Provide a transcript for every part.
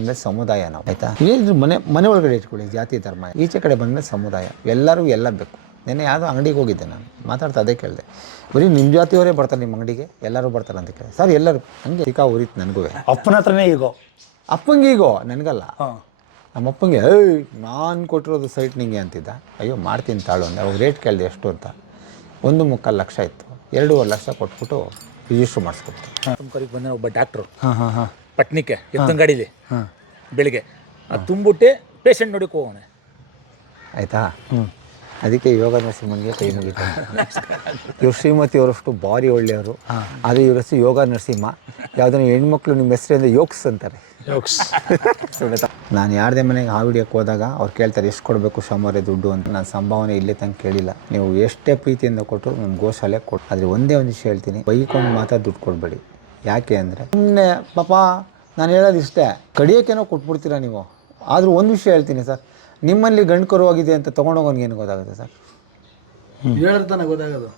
ಬಂದಮೇಲೆ ಸಮುದಾಯ ನಾವು ಆಯಿತಾ? ಏನಿದ್ರು ಮನೆ ಮನೆ ಒಳಗಡೆ ಇಟ್ಕೊಳ್ಳಿ ಜಾತಿ ಧರ್ಮ ಈಚೆ ಕಡೆ ಬಂದ್ರೆ ಸಮುದಾಯ. ಎಲ್ಲರೂ ಎಲ್ಲ ಬೇಕು. ನೆನ್ನೆ ಯಾವುದೋ ಅಂಗಡಿಗೆ ಹೋಗಿದ್ದೆ ನಾನು ಮಾತಾಡ್ತಾ ಅದೇ ಕೇಳಿದೆ. ಬರೀ ನಿಮ್ಮ ಜಾತಿಯವರೇ ಬರ್ತಾರೆ ನಿಮ್ಮ ಅಂಗಡಿಗೆ ಎಲ್ಲರೂ ಬರ್ತಾರೆ ಅಂತ ಕೇಳಿ ಸರ್ ಎಲ್ಲರೂ ಹಂಗೆ ಈಗ ಉರಿತು ನನಗೂ. ಅಪ್ಪನ ಹತ್ರನೇ ಈಗೋ? ಅಪ್ಪಂಗೆ ಈಗೋ? ನನಗಲ್ಲ. ಹಾಂ. ನಮ್ಮ ಅಪ್ಪಂಗೆ ಏಯ್ ನಾನು ಕೊಟ್ಟಿರೋದು ಸೈಟ್ ನಿಂಗೆ ಅಂತಿದ್ದ. ಅಯ್ಯೋ ಮಾಡ್ತೀನಿ ತಾಳು ಅಂದೆ. ಅವಾಗ ರೇಟ್ ಕೇಳಿದೆ ಎಷ್ಟು ಅಂತ. ಒಂದು ಮುಕ್ಕಾಲು ಲಕ್ಷ ಇತ್ತು. ಎರಡೂವರೆ ಲಕ್ಷ ಕೊಟ್ಬಿಟ್ಟು ರಿಜಿಸ್ಟ್ರ್ ಮಾಡಿಸ್ಕೊಡ್ತೀನಿ. ಬಂದ ಒಬ್ಬ ಡಾಕ್ಟ್ರು ಹಾಂ ಹಾಂ ಹಾಂ. ಪಟ್ನಿಕೆ ಎತ್ತಂಗಡಿಲಿ ಗಾಡೀಲಿ ಹಾಂ. ಬೆಳಿಗ್ಗೆ. ಅದು ತುಂಬಿಟ್ಟು ಪೇಷಂಟ್ ನೋಡಕ್ಕೆ ಹೋಗೋಣ. ಆಯಿತಾ? ಅದಕ್ಕೆ ಯೋಗ ನರಸಿಂಹನಿಗೆ ಕೈ ಮುಗಿತು. ಇವ್ರು ಶ್ರೀಮತಿ ಅವರಷ್ಟು ಭಾರಿ ಒಳ್ಳೆಯವರು. ಆದರೆ ಇವ್ರ ಹೆಸರು ಯೋಗ ನರಸಿಂಹ. ಯಾವುದನ್ನು ಹೆಣ್ಮಕ್ಳು ನಿಮ್ಮ ಹೆಸರಿಂದ ಯೋಗ್ಸ್ ಅಂತಾರೆ. ಯೋಕ್ಸ್. ನಾನು ಯಾರದೇ ಮನೆಗೆ ಹಾವು ಹಿಡಿಯೋಕ್ಕೆ ಹೋದಾಗ ಅವ್ರು ಕೇಳ್ತಾರೆ ಎಷ್ಟು ಕೊಡಬೇಕು ಸೋಮವಾರ ದುಡ್ಡು? ಅಂತ. ನಾನು ಸಂಭಾವನೆ ಇಲ್ಲೇ ತನಕ ಕೇಳಿಲ್ಲ. ನೀವು ಎಷ್ಟೇ ಪ್ರೀತಿಯಿಂದ ಕೊಟ್ಟರು ನಿಮ್ಮ ಗೋಶಾಲೆ ಕೊಟ್ಟು ಆದರೆ ಒಂದೇ ಒಂದು ವಿಷಯ ಹೇಳ್ತೀನಿ ಬೈಕೊಂಡು ಮಾತ್ರ ದುಡ್ಡು ಕೊಡಬೇಡಿ. ಯಾಕೆ ಅಂದರೆ? ಸುಮ್ಮನೆ ಪಾಪ ನಾನು ಹೇಳೋದು ಇಷ್ಟೇ. ಕಡಿಯೋಕ್ಕೇನೋ ಕೊಟ್ಬಿಡ್ತೀರಾ ನೀವು? ಆದರೂ ಒಂದು ವಿಷಯ ಹೇಳ್ತೀನಿ ಸರ್. ನಿಮ್ಮಲ್ಲಿ ಗಂಡು ಆಗಿದೆ ಅಂತ ತೊಗೊಂಡೋಗೋನ್ಗೆ ಏನು ಗೊತ್ತಾಗುತ್ತೆ ಸರ್? ಹೇಳಿದ್ರೆ ತಾನೇ ಗೊತ್ತಾಗೋದು.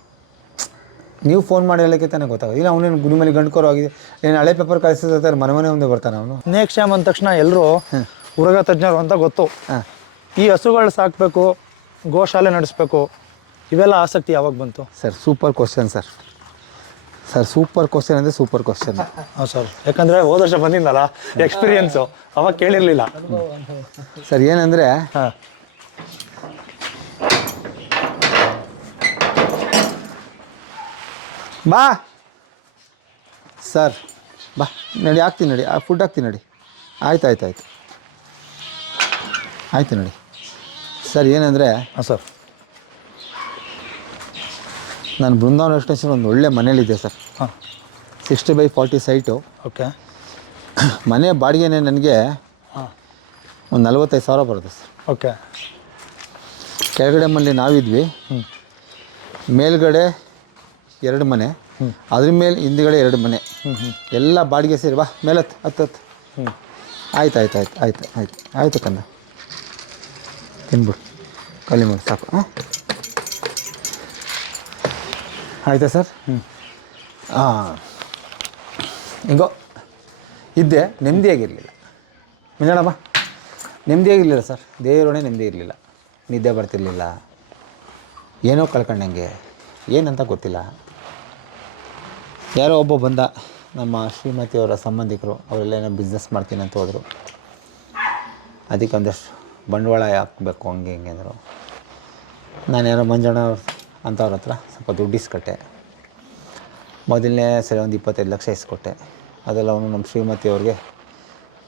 ನೀವು ಫೋನ್ ಮಾಡಿ ಹೇಳಕ್ಕೆ ತಾನೇ ಗೊತ್ತಾಗುತ್ತೆ ಇಲ್ಲ ಅವನೇನು ನಿಮ್ಮಲ್ಲಿ ಗಂಡು ಆಗಿದೆ ಏನು ಹಳೆ ಪೇಪರ್ ಕಳಿಸಿದ್ರೆ ಮನೆ ಮನೆ ಮುಂದೆ ಬರ್ತಾನೆ ಅವನು. ನೇಕ್ಷಾಮ್ ಅಂದ ತಕ್ಷಣ ಎಲ್ಲರೂ ಉರಗ ತಜ್ಞರು ಅಂತ ಗೊತ್ತು. ಹಾಂ. ಈ ಹಸುಗಳು ಸಾಕಬೇಕು ಗೋಶಾಲೆ ನಡೆಸ್ಬೇಕು ಇವೆಲ್ಲ ಆಸಕ್ತಿ ಯಾವಾಗ ಬಂತು? Sir super question sir. Sir super question ಅಂದರೆ ಸೂಪರ್ ಕ್ವಶನ್ ಹಾಂ ಸರ್. ಯಾಕಂದರೆ ಹೋದ ವರ್ಷ ಬಂದಿದ್ದಲ್ಲ ಎಕ್ಸ್ಪೀರಿಯನ್ಸು ಅವಾಗ ಕೇಳಿರಲಿಲ್ಲ. ಸರ್ ಏನಂದರೆ ಹಾಂ. ಬಾ. ಸರ್ ಬಾ. ನಡಿ ಹಾಕ್ತೀನಿ ನಡಿ. ಆ ಫುಡ್ ಹಾಕ್ತೀನಿ ನಡಿ. ಆಯ್ತು ಆಯ್ತು ಆಯ್ತು. ಆಯ್ತು ನಡಿ. ಸರ್ ಏನಂದರೆ ಹಾಂ ಸರ್. ನಾನು ಬೃಂದಾವನ ಸ್ಟೇಷನ್ ಒಂದು ಒಳ್ಳೆ ಮನೇಲಿದ್ದೆ sir. Sixty by forty site. Okay. ಮನೆ ಬಾಡಿಗೆನೇ ನನಗೆ ಹಾಂ. ಒಂದು ನಲ್ವತ್ತೈದು ಸಾವಿರ ಬರುತ್ತೆ ಸರ್. ಓಕೆ. ಕೆಳಗಡೆ ಮನೇಲಿ ನಾವಿದ್ವಿ. ಮೇಲ್ಗಡೆ ಎರಡು ಮನೆ. ಅದ್ರ ಮೇಲೆ ಹಿಂದ್ಗಡೆ ಎರಡು ಮನೆ. ಎಲ್ಲ ಬಾಡಿಗೆ ಸೇರಿ ಬಾ ಮೇಲೆ ಹತ್ತು ಹತ್ತು ಹತ್ತು ಹ್ಞೂ ಆಯ್ತು ಆಯ್ತು ಆಯ್ತು ಆಯ್ತು ಆಯ್ತು. ಆಯಿತು ಕಂದ ತಿನ್ಬಿಡು. ಖಾಲಿ ಮಾಡಿ ಸಾಕು ಹಾಂ. ಆಯಿತಾ ಸರ್? ಹ್ಞೂ ಹಿಂಗೋ. ಇದ್ದೆ, ನೆಮ್ಮದಿಯಾಗಿರಲಿಲ್ಲ. ನೆಮ್ಮದಿಯಾಗಿ ನೆಮ್ಮದಿಯಾಗಿರಲಿಲ್ಲ ಸರ್. ದೇವರೊಣೆ ನೆಮ್ಮದಿ ಇರಲಿಲ್ಲ ನಿದ್ದೆ ಬರ್ತಿರ್ಲಿಲ್ಲ. ಏನೋ ಕಳ್ಕೊಂಡಂಗೆ. ಏನಂತ ಗೊತ್ತಿಲ್ಲ. ಯಾರೋ ಒಬ್ಬ ಬಂದ. ನಮ್ಮ ಶ್ರೀಮತಿಯವರ ಸಂಬಂಧಿಕರು. ಅವರೆಲ್ಲ ಏನೋ ಬಿಸ್ನೆಸ್ ಮಾಡ್ತೀನಿ ಅಂತ ಹೋದರು. ಅದಕ್ಕೆ ಒಂದಷ್ಟು ಬಂಡವಾಳ ಹಾಕಬೇಕು, ಹಂಗೆ ಹಿಂಗೆ ಅಂದರು. ನಾನು ಯಾರೋ ಮಂಜಣ್ಣ ಅಂಥವ್ರ ಹತ್ರ ಸ್ವಲ್ಪ ದುಡ್ಡು ಇಸ್ಕೊಟ್ಟೆ. ಮೊದಲನೇ ಸರಿ ಒಂದು ಇಪ್ಪತ್ತೈದು ಲಕ್ಷ ಇಸ್ಕೊಟ್ಟೆ ಅದೆಲ್ಲ ಅವನು ನಮ್ಮ ಶ್ರೀಮತಿ ಅವ್ರಿಗೆ,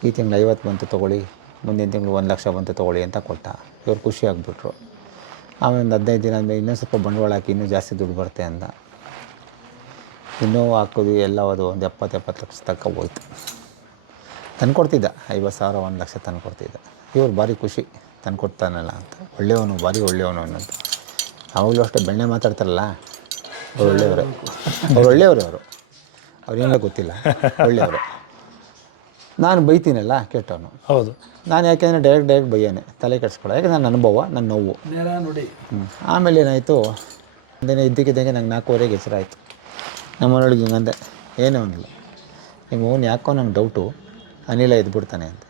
ಈ ತಿಂಗಳು ಐವತ್ತು ಬಂತು ತೊಗೊಳ್ಳಿ, ಮುಂದಿನ ತಿಂಗಳು ಒಂದು ಲಕ್ಷ ಬಂತು ತೊಗೊಳ್ಳಿ ಅಂತ ಕೊಟ್ಟ. ಇವ್ರು ಖುಷಿ ಆಗಿಬಿಟ್ರು. ಆಮೇಲೆ ಒಂದು ಹದಿನೈದು ದಿನ ಆದಮೇಲೆ ಇನ್ನೂ ಸ್ವಲ್ಪ ಬಂಡವಾಳ ಹಾಕಿ ಇನ್ನೂ ಜಾಸ್ತಿ ದುಡ್ಡು ಬರುತ್ತೆ ಅಂದ. ಇನ್ನೂ ಹಾಕೋದು ಎಲ್ಲ ಅದು ಒಂದು ಎಪ್ಪತ್ತು ಎಪ್ಪತ್ತು ಲಕ್ಷ ತನಕ ಹೋಯ್ತು. ತಂದ್ಕೊಡ್ತಿದ್ದ, ಐವತ್ತು ಸಾವಿರ, ಒಂದು ಲಕ್ಷ ತಂದ್ಕೊಡ್ತಿದ್ದ. ಇವ್ರು ಭಾರಿ ಖುಷಿ, ತಂದ್ಕೊಡ್ತಾನಲ್ಲ ಅಂತ. ಒಳ್ಳೆಯವನು, ಭಾರಿ ಒಳ್ಳೆಯವನು ಅಂತ ಆವಾಗಲೂ ಅಷ್ಟೇ ಬೆಣ್ಣೆ ಮಾತಾಡ್ತಾರಲ್ಲ. ಅವ್ರು ಒಳ್ಳೆಯವರು. ಅವ್ರು ಒಳ್ಳೆಯವರು ಅವರು. ಅವ್ರೇನೋ ಗೊತ್ತಿಲ್ಲ. ಒಳ್ಳೆಯವರು. ನಾನು ಬೈತೀನಲ್ಲ ಕೆಟ್ಟವನು. ಹೌದು. ನಾನು ಯಾಕೆಂದರೆ ಡೈರೆಕ್ಟ್ ಡೈರೆಕ್ಟ್ ಬೈಯಾನೆ. ತಲೆ ಕೆಡಿಸ್ಕೊಳ್ಳೋ ಯಾಕೆ ನನ್ನ ಅನುಭವ ನನ್ನ ನೋವು. ನೇರ ನೋಡಿ. ಹ್ಞೂ ಆಮೇಲೆ ಏನಾಯಿತು? ಒಂದಿನ ಇದ್ದಕ್ಕಿದ್ದಂಗೆ ನಂಗೆ ನಾಲ್ಕೂವರೆಗೆ ಹೆಸರಾಯಿತು ನಮ್ಮ ಮನೆಯೊಳಗೆ ಹಿಂಗಂದೆ ಏನೂ ಒಂದಿಲ್ಲ ನಿಮ್ಮ ಅವ್ನು ಯಾಕೋ ನಂಗೆ ಡೌಟು ಅನಿಲ ಎದ್ಬಿಡ್ತಾನೆ ಅಂತ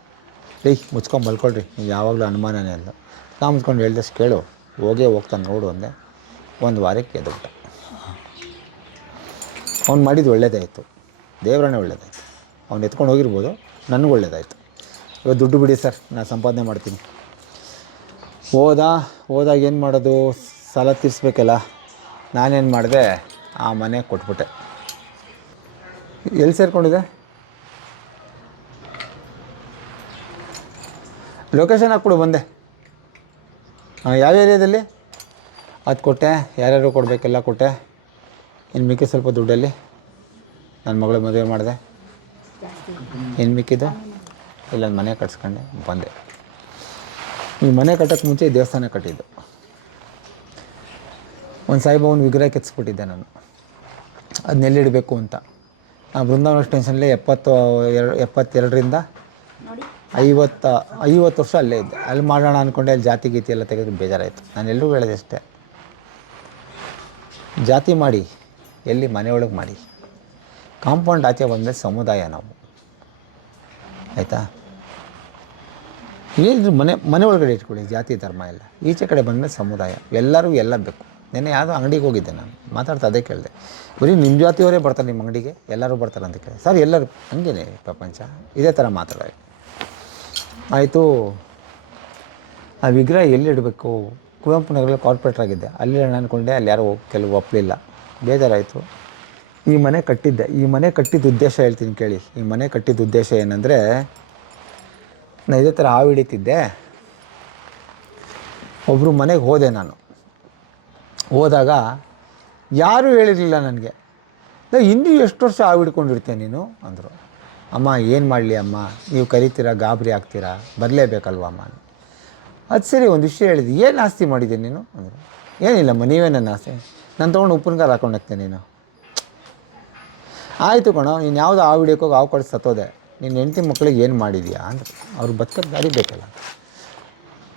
ರೀ ಮುಚ್ಕೊಂಡು ಮಲ್ಕೊಳ್ರಿ. ನೀವು ಯಾವಾಗಲೂ ಅನುಮಾನನೇ ಅಲ್ಲ ನಾ ಮುಚ್ಕೊಂಡು ಹೇಳ್ದಷ್ಟು ಕೇಳು. ಹೋಗೇ ಹೋಗ್ತಾನೆ ನೋಡು ಅಂದೆ. ಒಂದು ವಾರಕ್ಕೆ ಎದ್ಬಿಟ್ಟ. ಅವ್ನು ಮಾಡಿದ್ದು ಒಳ್ಳೇದಾಯಿತು. ದೇವರನ್ನೇ ಒಳ್ಳೇದಾಯಿತು. ಅವ್ನು ಎತ್ಕೊಂಡು ಹೋಗಿರ್ಬೋದು, ನನಗೂ ಒಳ್ಳೇದಾಯಿತು. ಇವಾಗ ದುಡ್ಡು ಬಿಡಿ ಸರ್, ನಾನು ಸಂಪಾದನೆ ಮಾಡ್ತೀನಿ. ಹೋದ, ಹೋದಾಗ ಏನು ಮಾಡೋದು? ಸಾಲ ತೀರಿಸ್ಬೇಕಲ್ಲ. ನಾನೇನು ಮಾಡಿದೆ? ಆ ಮನೆ ಕೊಟ್ಬಿಟ್ಟೆ. ಎಲ್ಲಿ ಸೇರಿಕೊಂಡಿದೆ? ಲೊಕೇಶನ್ ಹಾಕ್ಬಿಡು, ಬಂದೆ. ಯಾವ ಏರಿಯಾದಲ್ಲಿ? ಅದು ಕೊಟ್ಟೆ ಯಾರ್ಯಾರು ಕೊಡಬೇಕೆಲ್ಲ ಕೊಟ್ಟೆ. ಇನ್ನು ಮಿಕ್ಕಿ ಸ್ವಲ್ಪ ದುಡ್ಡಲ್ಲಿ ನನ್ನ ಮಗಳ ಮದುವೆ ಮಾಡಿದೆ. ಇನ್ನು ಮಿಕ್ಕಿದ್ದು ಇಲ್ಲೊಂದು ಮನೆ ಕಟ್ಸ್ಕೊಂಡೆ, ಬಂದೆ. ಈ ಮನೆ ಕಟ್ಟೋಕ್ಕೆ ಮುಂಚೆ ದೇವಸ್ಥಾನ ಕಟ್ಟಿದ್ದು. ಒಂದು ಸಾಯಿಬಾಬನ ವಿಗ್ರಹ ಕೆತ್ಸ್ಬಿಟ್ಟಿದ್ದೆ ನಾನು. ಅದನ್ನೆಲ್ಲಿಡಬೇಕು ಅಂತ. ಆ ಬೃಂದಾವನ ಸ್ಟೇಷನಲ್ಲಿ ಎಪ್ಪತ್ತು ಎರಡು ಎಪ್ಪತ್ತೆರಡರಿಂದ ಐವತ್ತು ಐವತ್ತು ವರ್ಷ ಅಲ್ಲೇ ಇದ್ದೆ. ಅಲ್ಲಿ ಮಾಡೋಣ ಅಂದ್ಕೊಂಡೆ ಅಲ್ಲಿ ಜಾತಿ ಗೀತಿ ಎಲ್ಲ ತೆಗೆದು ಬೇಜಾರಾಯಿತು. ನಾನು ಎಲ್ಲರೂ ಹೇಳಿದೆ ಅಷ್ಟೇ ಜಾತಿ ಮಾಡಿ. ಎಲ್ಲಿ ಮನೆಯೊಳಗೆ ಮಾಡಿ. ಕಾಂಪೌಂಡ್ ಆಚೆ ಬಂದರೆ ಸಮುದಾಯ ನಾವು. ಆಯಿತಾ? ಏನಿದ್ರು ಮನೆ ಮನೆ ಒಳಗಡೆ ಇಟ್ಕೊಳ್ಳಿ, ಜಾತಿ, ಧರ್ಮ ಎಲ್ಲ. ಈಚೆ ಕಡೆ ಬಂದರೆ ಸಮುದಾಯ. ಎಲ್ಲರೂ ಎಲ್ಲ ಬೇಕು. ನೆನ್ನೆ ಯಾವುದೋ ಅಂಗಡಿಗೆ ಹೋಗಿದ್ದೆ ನಾನು. ಮಾತಾಡ್ತಾ ಅದೇ ಕೇಳಿದೆ. ಬರೀ ನಿಮ್ಮ ಜಾತಿಯವರೇ ಬರ್ತಾರೆ ನಿಮ್ಮ ಅಂಗಡಿಗೆ, ಎಲ್ಲರೂ ಬರ್ತಾರೆ ಅಂತ ಕೇಳಿದೆ. ಸರ್, ಎಲ್ಲರೂ, ಹಂಗೇನೆ ಪ್ರಪಂಚ? ಇದೇ ಥರ ಮಾತಾಡೋದು. ಆಯಿತು. ಆ ವಿಗ್ರಹ ಎಲ್ಲಿ ಇಡಬೇಕು? ಕುವೆಂಪು ನಗರಲ್ಲಿ ಕಾರ್ಪೊರೇಟರ್ ಆಗಿದ್ದೆ. ಅಲ್ಲಿ ನಾನು ಅನ್ಕೊಂಡೆ, ಅಲ್ಲಿ ಯಾರೂ ಕೆಲವು ಒಪ್ಪಲಿಲ್ಲ ಬೇಜಾರಾಯಿತು. ಈ ಮನೆ ಕಟ್ಟಿದ್ದೆ, ಈ ಮನೆ ಕಟ್ಟಿದ ಉದ್ದೇಶ ಹೇಳ್ತೀನಿ ಕೇಳಿ. ಈ ಮನೆ ಕಟ್ಟಿದ ಉದ್ದೇಶ ಏನಂದರೆ ನಾನು ಇದೇ ಥರ ಹಾವು ಹಿಡಿತಿದ್ದೆ. ಒಬ್ಬರು ಮನೆಗೆ ಹೋದೆ ನಾನು. ಹೋದಾಗ ಯಾರೂ ಹೇಳಿರಲಿಲ್ಲ ನನಗೆ. ನಾ ಇನ್ನೂ ಎಷ್ಟು ವರ್ಷ ಹಾವು ಹಿಡ್ಕೊಂಡಿರ್ತೀನಿ ನೀನು? ಅಂದರು. ಅಮ್ಮ, ಏನು ಮಾಡಲಿ ಅಮ್ಮ? ನೀವು ಕರಿತೀರಾ, ಗಾಬರಿ ಆಗ್ತೀರಾ? ಬರಲೇಬೇಕಲ್ವ ಅಮ್ಮ? ಅದು ಸರಿ ಒಂದು ವಿಷಯ ಹೇಳಿದೆ ಏನು ಆಸ್ತಿ ಮಾಡಿದ್ದೀನಿ ನೀನು? ಅಂದರು. ಏನಿಲ್ಲಮ್ಮ, ನೀವೇ ನನ್ನ ಆಸ್ತಿ. ನಾನು ತೊಗೊಂಡು ಉಪ್ಪಿನಕಾಯಿ ಹಾಕೊಂಡು ಹೋಗ್ತೇನೆ ನೀನು. ಆಯಿತು ಕಣ, ನೀನು ಯಾವುದು ವಿಡಿಯೋಕ್ಕೆ ಹೋಗಿ ಹಾವು ಕಡೆ ಸತ್ತೋದೆ. ನಿನ್ನ ಹೆಂಡತಿ ಮಕ್ಕಳಿಗೆ ಏನು ಮಾಡಿದೀಯಾ ಅಂತ. ಅವ್ರು ಬದುಕೋದು ದಾರಿ ಬೇಕಲ್ಲ.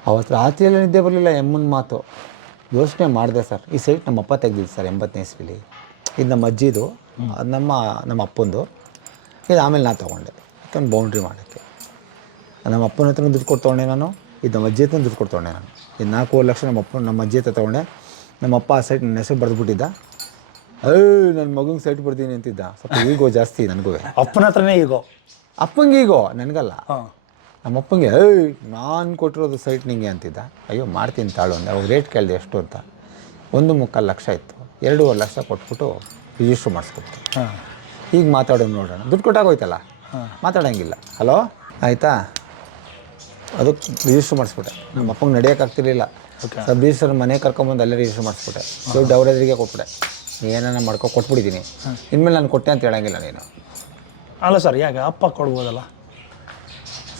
ಅವತ್ತು ರಾತ್ರಿಯಲ್ಲಿ ನಿದ್ದೆ ಬರಲಿಲ್ಲ, ಎಮ್ಮನ ಮಾತು. ಯೋಚನೆ ಮಾಡಿದೆ ಸರ್. ಈ ಸೈಟ್ ನಮ್ಮ ಅಪ್ಪ ತೆಗ್ದಿದ್ದು ಸರ್ ಎಂಬತ್ತನೇ ಇಸ್ವಿಲಿ ಇದು ನಮ್ಮ ಅಜ್ಜಿದು, ಅದು ನಮ್ಮ ನಮ್ಮ ಅಪ್ಪಂದು. ಇದು ಆಮೇಲೆ ನಾನು ತೊಗೊಂಡೆ. ಯಾಕಂದ್ರೆ ಬೌಂಡ್ರಿ ಮಾಡೋಕ್ಕೆ. ನಮ್ಮ ಅಪ್ಪನ ಹತ್ರ ದುಡ್ಡು ಕೊಟ್ಟು ತೊಗೊಂಡೆ ನಾನು, ಇದು ನಮ್ಮ ಅಜ್ಜಿ ಹತ್ರ ದುಡ್ಡು ಕೊಟ್ಟು ತೊಗೊಂಡೆ ನಾನು. ಇದು ನಾಲ್ಕೂವರೆ ಲಕ್ಷ ನಮ್ಮ ಅಪ್ಪ ನಮ್ಮ ಅಜ್ಜಿ ಹತ್ರ ತೊಗೊಂಡೆ. ನಮ್ಮ ಅಪ್ಪ ಆ ಸೈಟ್ ನನ್ನ ಹೆಸರು ಬರೆದ್ಬಿಟ್ಟಿದ್ದ. ಏಯ್ ನನ್ನ ಮಗಂಗೆ ಸೈಟ್ ಬರ್ತೀನಿ ಅಂತಿದ್ದ. ಸ್ವಲ್ಪ ಈಗೋ ಜಾಸ್ತಿ ನನಗೂ. ಅಪ್ಪನ ಹತ್ರನೇ ಈಗೋ ಅಪ್ಪಂಗೆ ಈಗೋ ನನಗಲ್ಲ. ನಮ್ಮಪ್ಪಂಗೆ ಏಯ್ ನಾನು ಕೊಟ್ಟಿರೋದು ಸೈಟ್ ನಿಂಗೆ ಅಂತಿದ್ದ. ಅಯ್ಯೋ ಮಾಡ್ತೀನಿ ತಾಳು ಅಂದೆ ಅವಾಗ ರೇಟ್ ಕೇಳಿದೆ ಎಷ್ಟು ಅಂತ. ಒಂದು ಮುಕ್ಕಾಲು ಲಕ್ಷ ಇತ್ತು. ಎರಡೂವರೆ ಲಕ್ಷ ಕೊಟ್ಬಿಟ್ಟು ರಿಜಿಸ್ಟ್ರ್ ಮಾಡಿಸ್ಕೊಡ್ತೀನಿ ಹಾಂ. ಈಗ ಮಾತಾಡೋದು ನೋಡೋಣ. ದುಡ್ಡು ಕೊಟ್ಟಾಗೋಯ್ತಲ್ಲ ಮಾತಾಡೋಂಗಿಲ್ಲ. ಹಲೋ? ಆಯಿತಾ? ಅದಕ್ಕೆ ರಿಜಿಸ್ಟ್ರ್ ಮಾಡಿಸ್ಬಿಟ್ಟೆ. ನಮ್ಮ ಅಪ್ಪಂಗೆ ನಡೆಯೋಕ್ಕಾಗ್ತಿರ್ಲಿಲ್ಲ ಸಬ್ ರಿಜಿಸ್ಟರ್ ಮನೆ ಕರ್ಕೊಂಬಂದು ಅಲ್ಲೇ ರಿಜಿಸ್ಟರ್ ಮಾಡಿಸ್ಬಿಟ್ಟೆ. ದುಡ್ಡು ಅವರೆದುರಿಗೆ ಕೊಟ್ಬಿಟ್ಟೆ. ಏನನ್ನ ಮಾಡ್ಕೊ ಕೊಟ್ಬಿಟ್ಟಿದ್ದೀನಿ ಇನ್ಮೇಲೆ ನಾನು ಕೊಟ್ಟೆ ಅಂತ ಹೇಳಂಗಿಲ್ಲ ನೀನು. ಅಲ್ಲ ಸರ್ ಯಾಕೆ ಅಪ್ಪ ಕೊಡ್ಬೋದಲ್ಲ?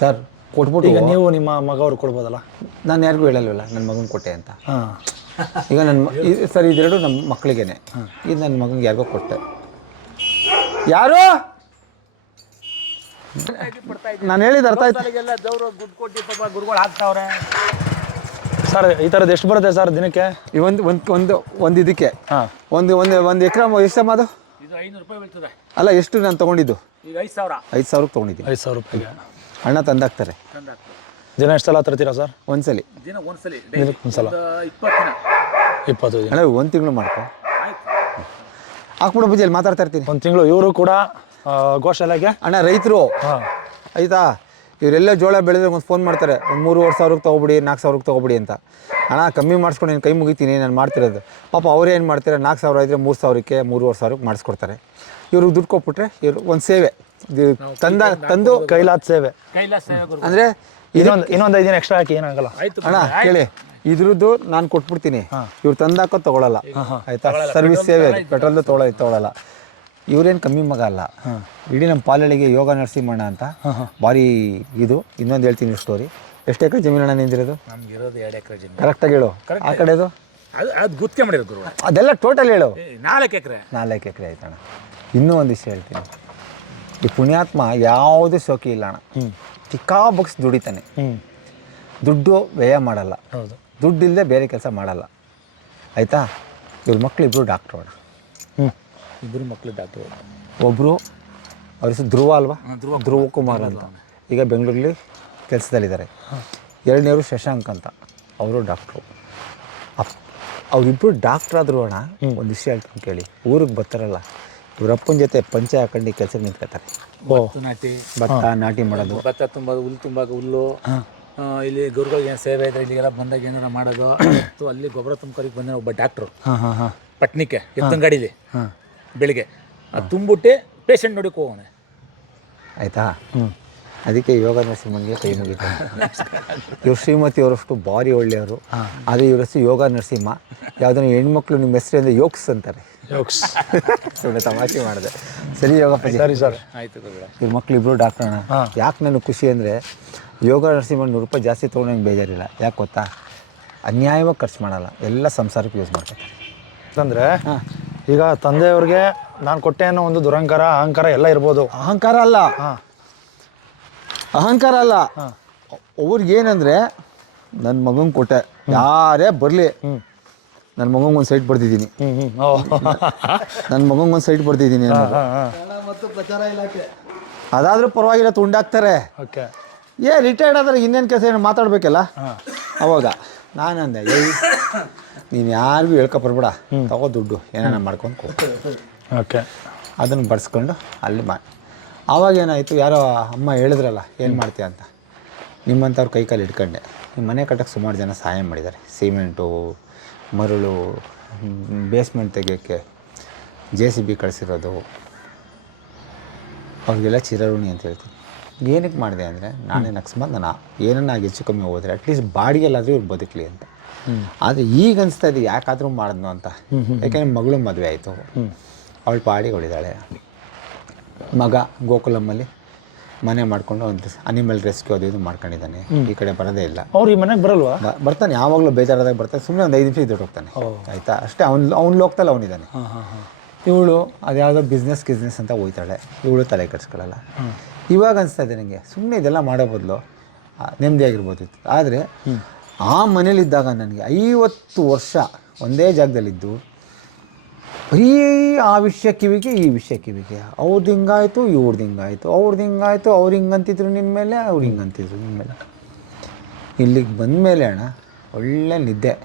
ಸರ್ ಕೊಟ್ಬಿಟ್ಟು ಈಗ ನೀವು ನಿಮ್ಮ ಮಗವ್ರು ಕೊಡ್ಬೋದಲ್ಲ? ನಾನು ಯಾರಿಗೂ ಹೇಳಲ್ವಲ್ಲ ನನ್ನ ಮಗನ ಕೊಟ್ಟೆ ಅಂತ. ಹಾಂ. ಈಗ ನನ್ನ ಸರ್ ಇದೆರಡು ನಮ್ಮ ಮಕ್ಕಳಿಗೇನೆ ಇದು ನನ್ನ ಮಗನಿಗೆ ಯಾರಿಗೋ ಕೊಟ್ಟೆ. ಯಾರು? ನಾನು ಹೇಳಿದ ಅರ್ಥ ಆಯ್ತು. ಗುಡ್ ಕೊಟ್ಟಿ ದುಡ್ಡು ಕೊಟ್ಟು ಪಾಪ ಗುರುಗಳು ಹಾಕ್ತಾವ್ರೆ. ಸರ್ ಈ ಥರದ್ದು ಎಷ್ಟು ಬರುತ್ತೆ ಸರ್ ದಿನಕ್ಕೆ? ಈ ಒಂದು ಒಂದು ಒಂದು ಒಂದು ಇದಕ್ಕೆ? ಹಾಂ. ಒಂದು ಒಂದು ಒಂದು ಎಕರೆ ಎಷ್ಟಮ್ಮ ಅದು? ಇದು ಐನೂರು ರೂಪಾಯಿ ಬೀಳ್ತದೆ. ಅಲ್ಲ ಎಷ್ಟು ನಾನು ತೊಗೊಂಡಿದ್ದು? ಈಗ ಐದು ಸಾವಿರ. ಐದು ಸಾವಿರಕ್ಕೆ ತೊಗೊಂಡಿದ್ದೀನಿ. ಐದು ಸಾವಿರ ರೂಪಾಯಿಗೆ ಅಣ್ಣ ತಂದಾಕ್ತಾರೆ. ತಂದಾಕ್ತು ದಿನ ಎಷ್ಟು ಸಲ ತರ್ತೀರಾ ಸರ್? ಒಂದ್ಸಲಿ. ದಿನ ಒಂದ್ಸಲಿ. ದಿನಕ್ಕೆ ಒಂದ್ಸಲ. ಇಪ್ಪತ್ತು ದಿನ. ಇಪ್ಪತ್ತು ದಿನ. ಅಣ್ಣ ಒಂದು ತಿಂಗಳು ಮಾಡ್ಕೊ. ಹಾಕ್ಬಿಡು ಬುಜ್ಜಿ ಮಾತಾಡ್ತಾ ಇರ್ತೀನಿ. ಒಂದು ತಿಂಗಳು ಇವರು ಕೂಡ ಗೋಶಾಲೆಗೆ ಅಣ್ಣ ರೈತರು. ಹಾಂ. ಆಯಿತಾ? ಇವರೆಲ್ಲ ಜೋಳ ಬೆಳೆದ್ರೆ ಒಂದು ಫೋನ್ ಮಾಡ್ತಾರೆ ಒಂದು ಮೂರುವರೆ ಸಾವಿರಕ್ಕೆ ತೊಗೊಬಿಡಿ ನಾಲ್ಕು ಸಾವಿರಕ್ಕೆ ತೊಗೊಬಿಡಿ ಅಂತ. ಅಣ್ಣ ಕಮ್ಮಿ ಮಾಡಿಸ್ಕೊಂಡು ನೀನು ಕೈ ಮುಗಿತೀನಿ ನಾನು ಮಾಡ್ತಿರೋದು. ಪಾಪ ಅವ್ರು ಏನು ಮಾಡ್ತಾರೆ ನಾಲ್ಕು ಸಾವಿರ ಇದ್ದರೆ ಮೂರು ಸಾವಿರಕ್ಕೆ ಮೂರುವರೆ ಸಾವಿರಕ್ಕೆ ಮಾಡಿಸ್ಕೊಡ್ತಾರೆ. ಇವ್ರಿಗೆ ದುಡ್ಡು ಕೊಟ್ಬಿಟ್ರೆ ಇವರು ಒಂದು ಸೇವೆ. ತಂದ ತಂದು ಕೈಲಾದ ಸೇವೆ. ಕೈಲಾಸ ಸೇವೆ ಗುರು ಅಂದರೆ ಇನ್ನೊಂದು ಇನ್ನೊಂದು ಐದು ದಿನ ಎಕ್ಸ್ಟ್ರಾ ಹಾಕಿ ಏನಾಗಲ್ಲ? ಆಯ್ತು ಅಣ್ಣ ಕೇಳಿ. ಇದ್ರದ್ದು ನಾನು ಕೊಟ್ಬಿಡ್ತೀನಿ. ಇವ್ರು ತಂದಾಕೋ ತೊಗೊಳಲ್ಲ. ಆಯ್ತಾ? ಸರ್ವಿಸ್ ಸೇವೆ ಪೆಟ್ರೋಲ್ ತೊಗೊಳ ತೊಗೊಳಲ್ಲ. ಇವ್ರೇನು ಕಮ್ಮಿ ಮಗ ಅಲ್ಲ. ಇಡೀ ನಮ್ಮ ಪಾಲಳಿಗೆ ಯೋಗ ನರಸಿಂಹಣ್ಣ ಅಂತ ಭಾರಿ ಇದು. ಇನ್ನೊಂದು ಹೇಳ್ತೀನಿ ಸ್ಟೋರಿ ಎಷ್ಟು ಎಕರೆ ಜಮೀನಣ್ಣ ನಿಂದಿರೋದು ನಮ್ಗೆ ಇರೋದು ಎರಡು ಎಕರೆ ಜಮೀನು. ಕರೆಕ್ಟಾಗಿ ಹೇಳು. ಆ ಕಡೆದು? ಅದು ಅದು ಗುತ್ಕೊಂಬಿಡಿದ್ರು ಗುರು ಅದೆಲ್ಲ ಟೋಟಲ್ ಹೇಳು. ನಾಲ್ಕು ಎಕರೆ. ನಾಲ್ಕು ಎಕರೆ ಅಣ್ಣ. ಇನ್ನೂ ಒಂದು ವಿಷಯ ಹೇಳ್ತೀನಿ. ಈ ಪುಣ್ಯಾತ್ಮ ಯಾವುದೇ ಶೋಕಿ ಇಲ್ಲ ಅಣ್ಣ. ಚಿಕ್ಕಾ ಬಗ್ಸ್ ದುಡಿತಾನೆ. ಹ್ಞೂ ದುಡ್ಡು ವ್ಯಯ ಮಾಡಲ್ಲ. ಹೌದು. ದುಡ್ಡಿಲ್ಲದೆ ಬೇರೆ ಕೆಲಸ ಮಾಡಲ್ಲ. ಆಯಿತಾ? ಇವ್ರ ಮಕ್ಕಳಿಬ್ಬರು ಇಬ್ಬರು ಡಾಕ್ಟ್ರು ಅಣ್ಣ ಇಬ್ಬರು ಮಕ್ಕಳು ಡಾಕ್ಟ್ರು. ಒಬ್ಬರು ಅವ್ರ ಹೆಸರು ಧ್ರುವ ಅಲ್ವಾ? ಧ್ರುವ ಕುಮಾರ್. ಅಂತ. ಈಗ ಬೆಂಗಳೂರಲ್ಲಿ ಕೆಲಸದಲ್ಲಿದ್ದಾರೆ. ಎರಡನೇವರು ಶಶಾಂಕ್ ಅಂತ. ಅವರು ಡಾಕ್ಟ್ರು. ಅಪ್ ಅವರಿಬ್ಬರು ಡಾಕ್ಟ್ರ್ ಆದರೂ ಅಣ್ಣ ಒಂದು ವಿಷಯ ಹೇಳ್ತೀನಿ ಕೇಳಿ. ಊರಿಗೆ ಬರ್ತಾರಲ್ಲ ಇವರಪ್ಪನ ಜೊತೆ ಪಂಚೆ ಹಾಕೊಂಡು ಕೆಲಸಕ್ಕೆ ನಿಂತ್ಕೊತಾರೆ. ಭತ್ತ ನಾಟಿ. ಭತ್ತ ನಾಟಿ ಮಾಡೋದು. ಭತ್ತ ತುಂಬೋದು ಹುಲ್ಲು ತುಂಬಾಗ ಹುಲ್ಲು. ಇಲ್ಲಿ ಗುರುಗಳಿಗೆ ಏನು ಸೇವೆ ಇದ್ರೆ ಇಲ್ಲಿಗೆಲ್ಲ ಬಂದಾಗ ಏನಾರ ಮಾಡೋದು. ಮತ್ತು ಅಲ್ಲಿ ಗೊಬ್ಬರ ತುಂಬ್ಕೊರಿಗೆ ಬಂದ ಒಬ್ಬ ಡಾಕ್ಟ್ರು. ಹಾಂ ಹಾಂ ಹಾಂ. ಪಟ್ನಿಕೆ ಎತ್ತಂಗಡಿಲಿ. ಬೆಳಿಗ್ಗೆ. ಅದು ತುಂಬಿಟ್ಟು ಪೇಷಂಟ್ ನೋಡಕ್ಕೆ ಹೋಗೋಣ. ಆಯಿತಾ? ಹ್ಞೂ ಅದಕ್ಕೆ ಯೋಗ ನರಸಿಂಹನಿಗೆ ಕೈ ಮುಗಿತ. ಇವ್ರು ಶ್ರೀಮತಿ ಅವರಷ್ಟು ಭಾರಿ ಒಳ್ಳೆಯವರು. ಆದರೆ ಇವ್ರ ಹೆಸರು ಯೋಗ ನರಸಿಂಹ. ಯಾವುದನ್ನು ಹೆಣ್ಮಕ್ಳು ನಿಮ್ಮ ಹೆಸರು ಅಂದರೆ ಯೋಗ್ಸ್ ಅಂತಾರೆ. ಯೋಗ್ಸ್ ಸುಮ್ಮನೆ ತಮಾಷೆ ಮಾಡಿದೆ. ಸರಿ ಯೋಗ ಸರಿ ಸರ್. ಆಯ್ತು ಇವ್ರ ಮಕ್ಳು ಇಬ್ಬರು ಡಾಕ್ಟರ್ ಅಣ್ಣ. ಹಾಂ. ಯಾಕೆ ನನಗೆ ಖುಷಿ ಅಂದರೆ ಯೋಗ ನರಸಿಂಹ ನೂರು ರೂಪಾಯಿ ಜಾಸ್ತಿ ತೊಗೊಂಡಂಗೆ ಬೇಜಾರಿಲ್ಲ. ಯಾಕೆ ಗೊತ್ತಾ? ಅನ್ಯಾಯವಾಗಿ ಖರ್ಚು ಮಾಡಲ್ಲ. ಎಲ್ಲ ಸಂಸಾರಕ್ಕೆ ಯೂಸ್ ಮಾಡ್ತಾರೆ ಅಂತಂದರೆ ಈಗ ತಂದೆಯವ್ರಿಗೆ ನಾನು ಕೊಟ್ಟೆ ಅನ್ನೋ ಒಂದು ದುರಂಕಾರ ಅಹಂಕಾರ ಎಲ್ಲ ಇರ್ಬೋದು. ಅಹಂಕಾರ ಅಲ್ಲ. ಅಹಂಕಾರ ಅಲ್ಲ. ಅವ್ರಿಗೇನಂದರೆ ನನ್ನ ಮಗಂಗೆ ಕೊಟ್ಟೆ. ಯಾರೇ ಬರಲಿ ನನ್ನ ಮಗಂಗೆ ಒಂದು ಸೈಟ್ ಓ. ನನ್ನ ಮಗಂಗೆ ಒಂದು ಸೈಟ್ ಬರ್ತಿದ್ದೀನಿ ಅದಾದ್ರೂ ಪರವಾಗಿಲ್ಲ ತುಂಡಾಗ್ತಾರೆ. ಓಕೆ. ಏ ರಿಟೈರ್ಡ್ ಆದ್ರೆ ಇನ್ನೇನು ಕೆಲಸ ಏನು ಮಾತಾಡ್ಬೇಕಲ್ಲ? ಅವಾಗ ನಾನಂದೆ ನೀನು ಯಾರಿಗೂ ಹೇಳ್ಕೊಬರ್ಬೇಡ ತಗೋ ದುಡ್ಡು ಏನಾನ ಮಾಡ್ಕೊಂಡು ಓಕೆ. ಅದನ್ನು ಬಡ್ಸ್ಕೊಂಡು ಅಲ್ಲಿ ಮಾ ಆವಾಗ ಏನಾಯಿತು ಯಾರೋ ಅಮ್ಮ ಹೇಳಿದ್ರಲ್ಲ ಏನು ಮಾಡ್ತೀಯ ಅಂತ. ನಿಮ್ಮಂಥವ್ರ ಕೈ ಕಾಲು ಇಟ್ಕೊಂಡೆ ನಿಮ್ಮ ಮನೆ ಕಟ್ಟಕ್ಕೆ ಸುಮಾರು ಜನ ಸಹಾಯ ಮಾಡಿದ್ದಾರೆ ಸಿಮೆಂಟು ಮರಳು ಬೇಸ್ಮೆಂಟ್ ತೆಗಿಯೋಕ್ಕೆ ಜೆ ಸಿ ಬಿ ಕಳಿಸಿರೋದು. ಅವ್ರಿಗೆಲ್ಲ ಚಿರಋಣಿ ಅಂತ ಹೇಳ್ತೀನಿ. ಏನಕ್ಕೆ ಮಾಡಿದೆ ಅಂದರೆ ನಾನೇನು ಅಕಸ್ಮಾತ್ ನಾನು ಏನನ್ನಾಗಿ ಹೆಚ್ಚು ಕಮ್ಮಿ ಹೋದರೆ ಅಟ್ಲೀಸ್ಟ್ ಬಾಡಿಗೆಲ್ಲಾದರೂ ಇವ್ರು ಬದುಕಲಿ ಅಂತ. ಆದರೆ ಈಗ ಅನಿಸ್ತಾ ಇದೆ ಯಾಕಾದರೂ ಮಾಡಿದ್ನು ಅಂತ. ಯಾಕೆಂದರೆ ಮಗಳು ಮದುವೆ ಆಯಿತು. ಅವಳು ಪಾಡಿಗಳಿದ್ದಾಳೆ. ಮಗ ಗೋಕುಲಮ್ಮಲ್ಲಿ ಮನೆ ಮಾಡ್ಕೊಂಡು ಒಂದು ಅನಿಮಲ್ ರೆಸ್ಕ್ಯೂ ಅದು ಇದು ಮಾಡ್ಕೊಂಡಿದ್ದಾನೆ. ಈ ಕಡೆ ಬರೋದೇ ಇಲ್ಲ. ಅವ್ರು ಈ ಮನೆಗೆ ಬರಲ್ವಾ? ಬರ್ತಾನೆ ಯಾವಾಗಲೂ ಬೇಜಾರಾದಾಗ ಬರ್ತಾನೆ. ಸುಮ್ಮನೆ ಒಂದು ಐದು ನಿಮಿಷ ಇದ್ದು ಹೋಗ್ತಾನೆ. ಆಯಿತಾ? ಅಷ್ಟೇ ಅವ್ನು ಅವ್ನು ಲೋಕದಲ್ಲಿ ಅವನಿದ್ದಾನೆ. ಇವಳು ಅದ್ಯಾವುದೋ ಬಿಸ್ನೆಸ್ ಗಿಸ್ನೆಸ್ ಅಂತ ಹೋಯ್ತಾಳೆ. ಇವಳು ತಲೆ ಕೆಡಿಸ್ಕೊಳ್ಳಲ್ಲ ಇವಾಗ ಅನಿಸ್ತಾ ಇದೆ ನನಗೆ ಸುಮ್ಮನೆ ಇದೆಲ್ಲ ಮಾಡೋ ಬದಲು ನೆಮ್ಮದಿಯಾಗಿರ್ಬೋದಿತ್ತು ಆದರೆ ಆ ಮನೇಲಿದ್ದಾಗ ನನಗೆ ಐವತ್ತು ವರ್ಷ ಒಂದೇ ಜಾಗದಲ್ಲಿದ್ದು ಬರೀ ಆ ವಿಷಯ ಕಿವಿಗೆ ಈ ವಿಷಯ ಕಿವಿಗೆ. ಅವ್ರದ್ದು ಹಿಂಗಾಯಿತು ಇವ್ರದ್ದು ಹಿಂಗಾಯಿತು ಅವ್ರದ್ದು ಹಿಂಗಾಯಿತು ಅವ್ರು ಹಿಂಗಂತಿದ್ರು ನಿನ್ನ ಮೇಲೆ ಅವ್ರು ಹಿಂಗಂತಿದ್ರು ನಿನ್ನ ಮೇಲೆ. ಇಲ್ಲಿಗೆ ಬಂದ ಮೇಲೆ ಅಣ್ಣ ಒಳ್ಳೆ ನಿದ್ದೆ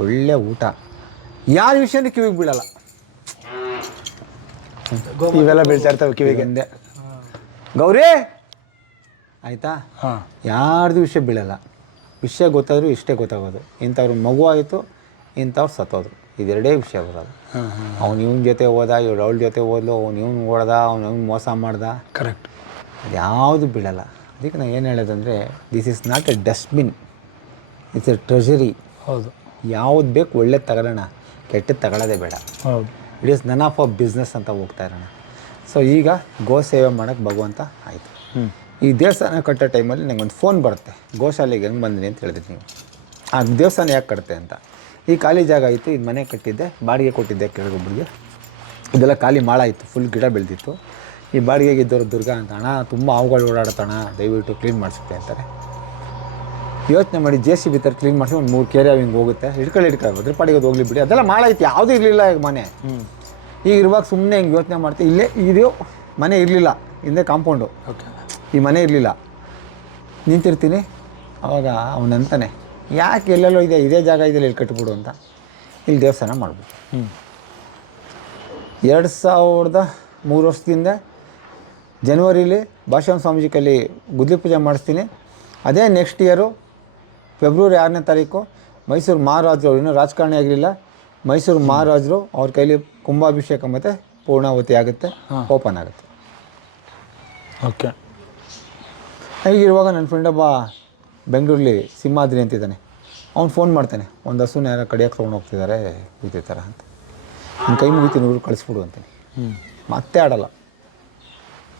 ಒಳ್ಳೆ ಊಟ. ಯಾರ ವಿಷಯನೂ ಕಿವಿಗೆ ಬೀಳಲ್ಲ. ಇವೆಲ್ಲ ಬೀಳ್ತಾ ಇರ್ತವೆ ಕಿವಿಗೆ. ಹಿಂದೆ ಗೌರಿ! ಆಯಿತಾ? ಹಾಂ. ಯಾರ್ದು ವಿಷಯ ಬೀಳಲ್ಲ. ವಿಷಯ ಗೊತ್ತಾದರೂ ಇಷ್ಟೇ ಗೊತ್ತಾಗೋದು. ಇಂಥವ್ರ ಮಗು ಆಯಿತು ಇಂಥವ್ರು ಸತ್ತೋದ್ರು. ಇದೆರಡೇ ವಿಷಯ ಬರೋದು. ಅವ್ನು ಇವನ ಜೊತೆ ಹೋದ ಇವ್ರು ಅವಳ ಜೊತೆ ಹೋದ್ಲು ಅವ್ನು ಇವ್ನು ಓಡ್ದ ಅವ್ನು ಅವ್ನು ಮೋಸ ಮಾಡ್ದ. ಕರೆಕ್ಟ್ ಅದು ಯಾವುದು ಬೀಳಲ್ಲ. ಅದಕ್ಕೆ ನಾನು ಏನು ಹೇಳೋದಂದರೆ this is not a dustbin it's a treasury ಹೌದು. ಯಾವ್ದು ಬೇಕು ಒಳ್ಳೆ ತಗೊಳ್ಳೋಣ. ಕೆಟ್ಟದ್ದು ತಗೊಳ್ಳೋದೇ ಬೇಡ. ಹೌದು. It is none of a business ಅಂತ ಹೋಗ್ತಾ ಇರೋಣ. ಸೊ ಈಗ ಗೋ ಸೇವೆ ಮಾಡೋಕ್ಕೆ ಭಗವಂತ ಆಯಿತು. ಹ್ಞೂ ಈ ದೇವಸ್ಥಾನ ಕಟ್ಟೋ ಟೈಮಲ್ಲಿ ನನಗೆ ಒಂದು ಫೋನ್ ಬರುತ್ತೆ. ಗೋಶಾಲೆಗೆ ಹೆಂಗೆ ಬಂದಿನಿ ಅಂತ ಹೇಳಿದ್ರಿ ನೀವು. ಆ ದೇವಸ್ಥಾನ ಯಾಕೆ ಕಟ್ತೆ ಅಂತ. ಈ ಖಾಲಿ ಜಾಗ ಇತ್ತು ಇದು ಮನೆ ಕಟ್ಟಿದ್ದೆ ಬಾಡಿಗೆ ಕೊಟ್ಟಿದ್ದೆ ಕೆಳಗೊಬ್ಬರಿಗೆ ಇದೆಲ್ಲ ಖಾಲಿ ಮಾಳ ಇತ್ತು ಫುಲ್ ಗಿಡ ಬೆಳೆದಿತ್ತು. ಈ ಬಾಡಿಗೆಗೆ ಇದ್ದವರು ದುರ್ಗಾ ಅಂತ ಅಣ್ಣ ತುಂಬ ಹಾವುಗಳು ಓಡಾಡ್ತಣ ದಯವಿಟ್ಟು ಕ್ಲೀನ್ ಮಾಡಿಸುತ್ತೆ ಅಂತಾರೆ. ಯೋಚನೆ ಮಾಡಿ ಜೆ ಸಿ ಬಿ ಥರ ಕ್ಲೀನ್ ಮಾಡಿಸಿ ಒಂದು ಮೂರು ಕೆರೆ ಹಿಂಗೆ ಹೋಗುತ್ತೆ. ಹಿಡ್ಕೊಳ್ಳಿ ಹಿಡ್ಕೊಳ್ಳಿ ಪಡಿಗೆ ಹೋಗ್ಲಿ ಬಿಡಿ. ಅದೆಲ್ಲ ಮಾಳ ಐತಿ ಯಾವುದೂ ಇರಲಿಲ್ಲ ಈಗ ಮನೆ. ಈಗ ಇರುವಾಗ ಸುಮ್ಮನೆ ಹಿಂಗೆ ಯೋಚನೆ ಮಾಡ್ತೀವಿ. ಇಲ್ಲೇ ಇದು ಮನೆ ಇರಲಿಲ್ಲ ಹಿಂದೆ ಕಾಂಪೌಂಡು. ಓಕೆ ಈ ಮನೆ ಇರಲಿಲ್ಲ. ನಿಂತಿರ್ತೀನಿ. ಅವಾಗ ಅವನಂತಾನೆ ಯಾಕೆ ಎಲ್ಲೆಲ್ಲೋ ಇದೆ ಇದೇ ಜಾಗ ಇದೆಲ್ಲ ಇಲ್ಲಿ ಕಟ್ಬಿಡು ಅಂತ. ಇಲ್ಲಿ ದೇವಸ್ಥಾನ ಮಾಡ್ಬಿಟ್ಟು ಹ್ಞೂ ಎರಡು ಸಾವಿರದ ಮೂರು ವರ್ಷದಿಂದ ಜನವರಿಲಿ ಭಾಷಾಂ ಸ್ವಾಮೀಜಿ ಗುದ್ದಲಿ ಗುದ್ಲಿ ಪೂಜೆ ಮಾಡಿಸ್ತೀನಿ. ಅದೇ ನೆಕ್ಸ್ಟ್ ಇಯರು ಫೆಬ್ರವರಿ ಆರನೇ ತಾರೀಕು ಮೈಸೂರು ಮಹಾರಾಜರು ಇನ್ನೂ ರಾಜಕಾರಣಿ ಆಗಿರಲಿಲ್ಲ. ಮೈಸೂರು ಮಹಾರಾಜರು ಅವ್ರ ಕೈಲಿ ಕುಂಭಾಭಿಷೇಕ ಮತ್ತು ಪೂರ್ಣಾವತಿ ಆಗುತ್ತೆ ಓಪನ್ ಆಗುತ್ತೆ. ಓಕೆ ಹೀಗಿರುವಾಗ ನನ್ನ ಫ್ರೆಂಡ್ ಒಬ್ಬ ಬೆಂಗಳೂರಲ್ಲಿ ಸಿಂಹಾದ್ರಿ ಅಂತಿದ್ದಾನೆ. ಅವ್ನು ಫೋನ್ ಮಾಡ್ತಾನೆ. ಒಂದು ಹಸುನ ಯಾರೋ ಕಡಿಯೋಕೆ ತೊಗೊಂಡು ಹೋಗ್ತಿದ್ದಾರೆ ಇದೇ ಥರ ಅಂತ. ನನ್ನ ಕೈ ಮುಗಿತೀನಿ ಊರು ಕಳಿಸ್ಬಿಡು ಅಂತೀನಿ. ಹ್ಞೂ ಮತ್ತೆ ಆಡಲ್ಲ.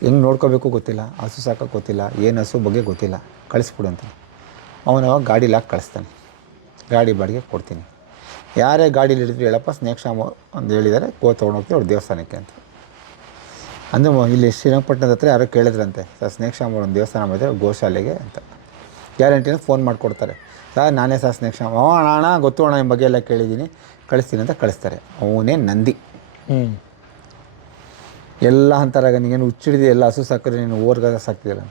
ಹೆಂಗೆ ನೋಡ್ಕೋಬೇಕು ಗೊತ್ತಿಲ್ಲ ಹಸು ಸಾಕೋಕೆ ಗೊತ್ತಿಲ್ಲ ಏನು ಹಸು ಬಗ್ಗೆ ಗೊತ್ತಿಲ್ಲ ಕಳಿಸ್ಬಿಡು ಅಂತೀನಿ. ಅವನು ಅವಾಗ ಗಾಡೀಲಿ ಹಾಕಿ ಕಳಿಸ್ತಾನೆ. ಗಾಡಿ ಬಾಡಿಗೆ ಕೊಡ್ತೀನಿ. ಯಾರೇ ಗಾಡೀಲಿ ಹಿಡಿದ್ರು ಹೇಳಪ್ಪ ಸ್ನೇಕ್ ಶಾಮ್ ಅಂತ ಹೇಳಿದ್ದಾರೆ ಗೋ ತೊಗೊಂಡೋಗ್ತೀವಿ ಅವ್ರ ದೇವಸ್ಥಾನಕ್ಕೆ ಅಂತ. ಅಂದರೆ ಇಲ್ಲಿ ಶ್ರೀರಂಗಪಟ್ಟಣದ ಹತ್ರ ಯಾರೋ ಕೇಳಿದ್ರಂತೆ. ಸರ್ ಸ್ನೇಕ್ ಶಾಮ್ ಒಂದು ದೇವಸ್ಥಾನ ಮಾಡಿದ್ರೆ ಗೋಶಾಲೆಗೆ ಅಂತ. ಗ್ಯಾರಂಟಿನ ಫೋನ್ ಮಾಡಿಕೊಡ್ತಾರೆ. ಸರ್ ನಾನೇ ಸರ್ ಸ್ನೇಕ್ ಶಾಮ್ ಅವ ಅಣ್ಣ ಗೊತ್ತು ಅಣ್ಣ ನಿಮ್ಮ ಬಗ್ಗೆ ಎಲ್ಲ ಕೇಳಿದ್ದೀನಿ. ಕಳಿಸ್ತೀನಿ ಅಂತ ಕಳಿಸ್ತಾರೆ. ಅವನೇ ನಂದಿ. ಹ್ಞೂ ಎಲ್ಲ ಅಂತಾರಾಗ ನೀನು ಹುಚ್ಚಿಡಿದು ಎಲ್ಲ ಹಸು ಸಾಕಿದ್ರೆ ನೀನು ಓರ್ಗಾಗ ಸಾಕ್ತಿಲ್ಲ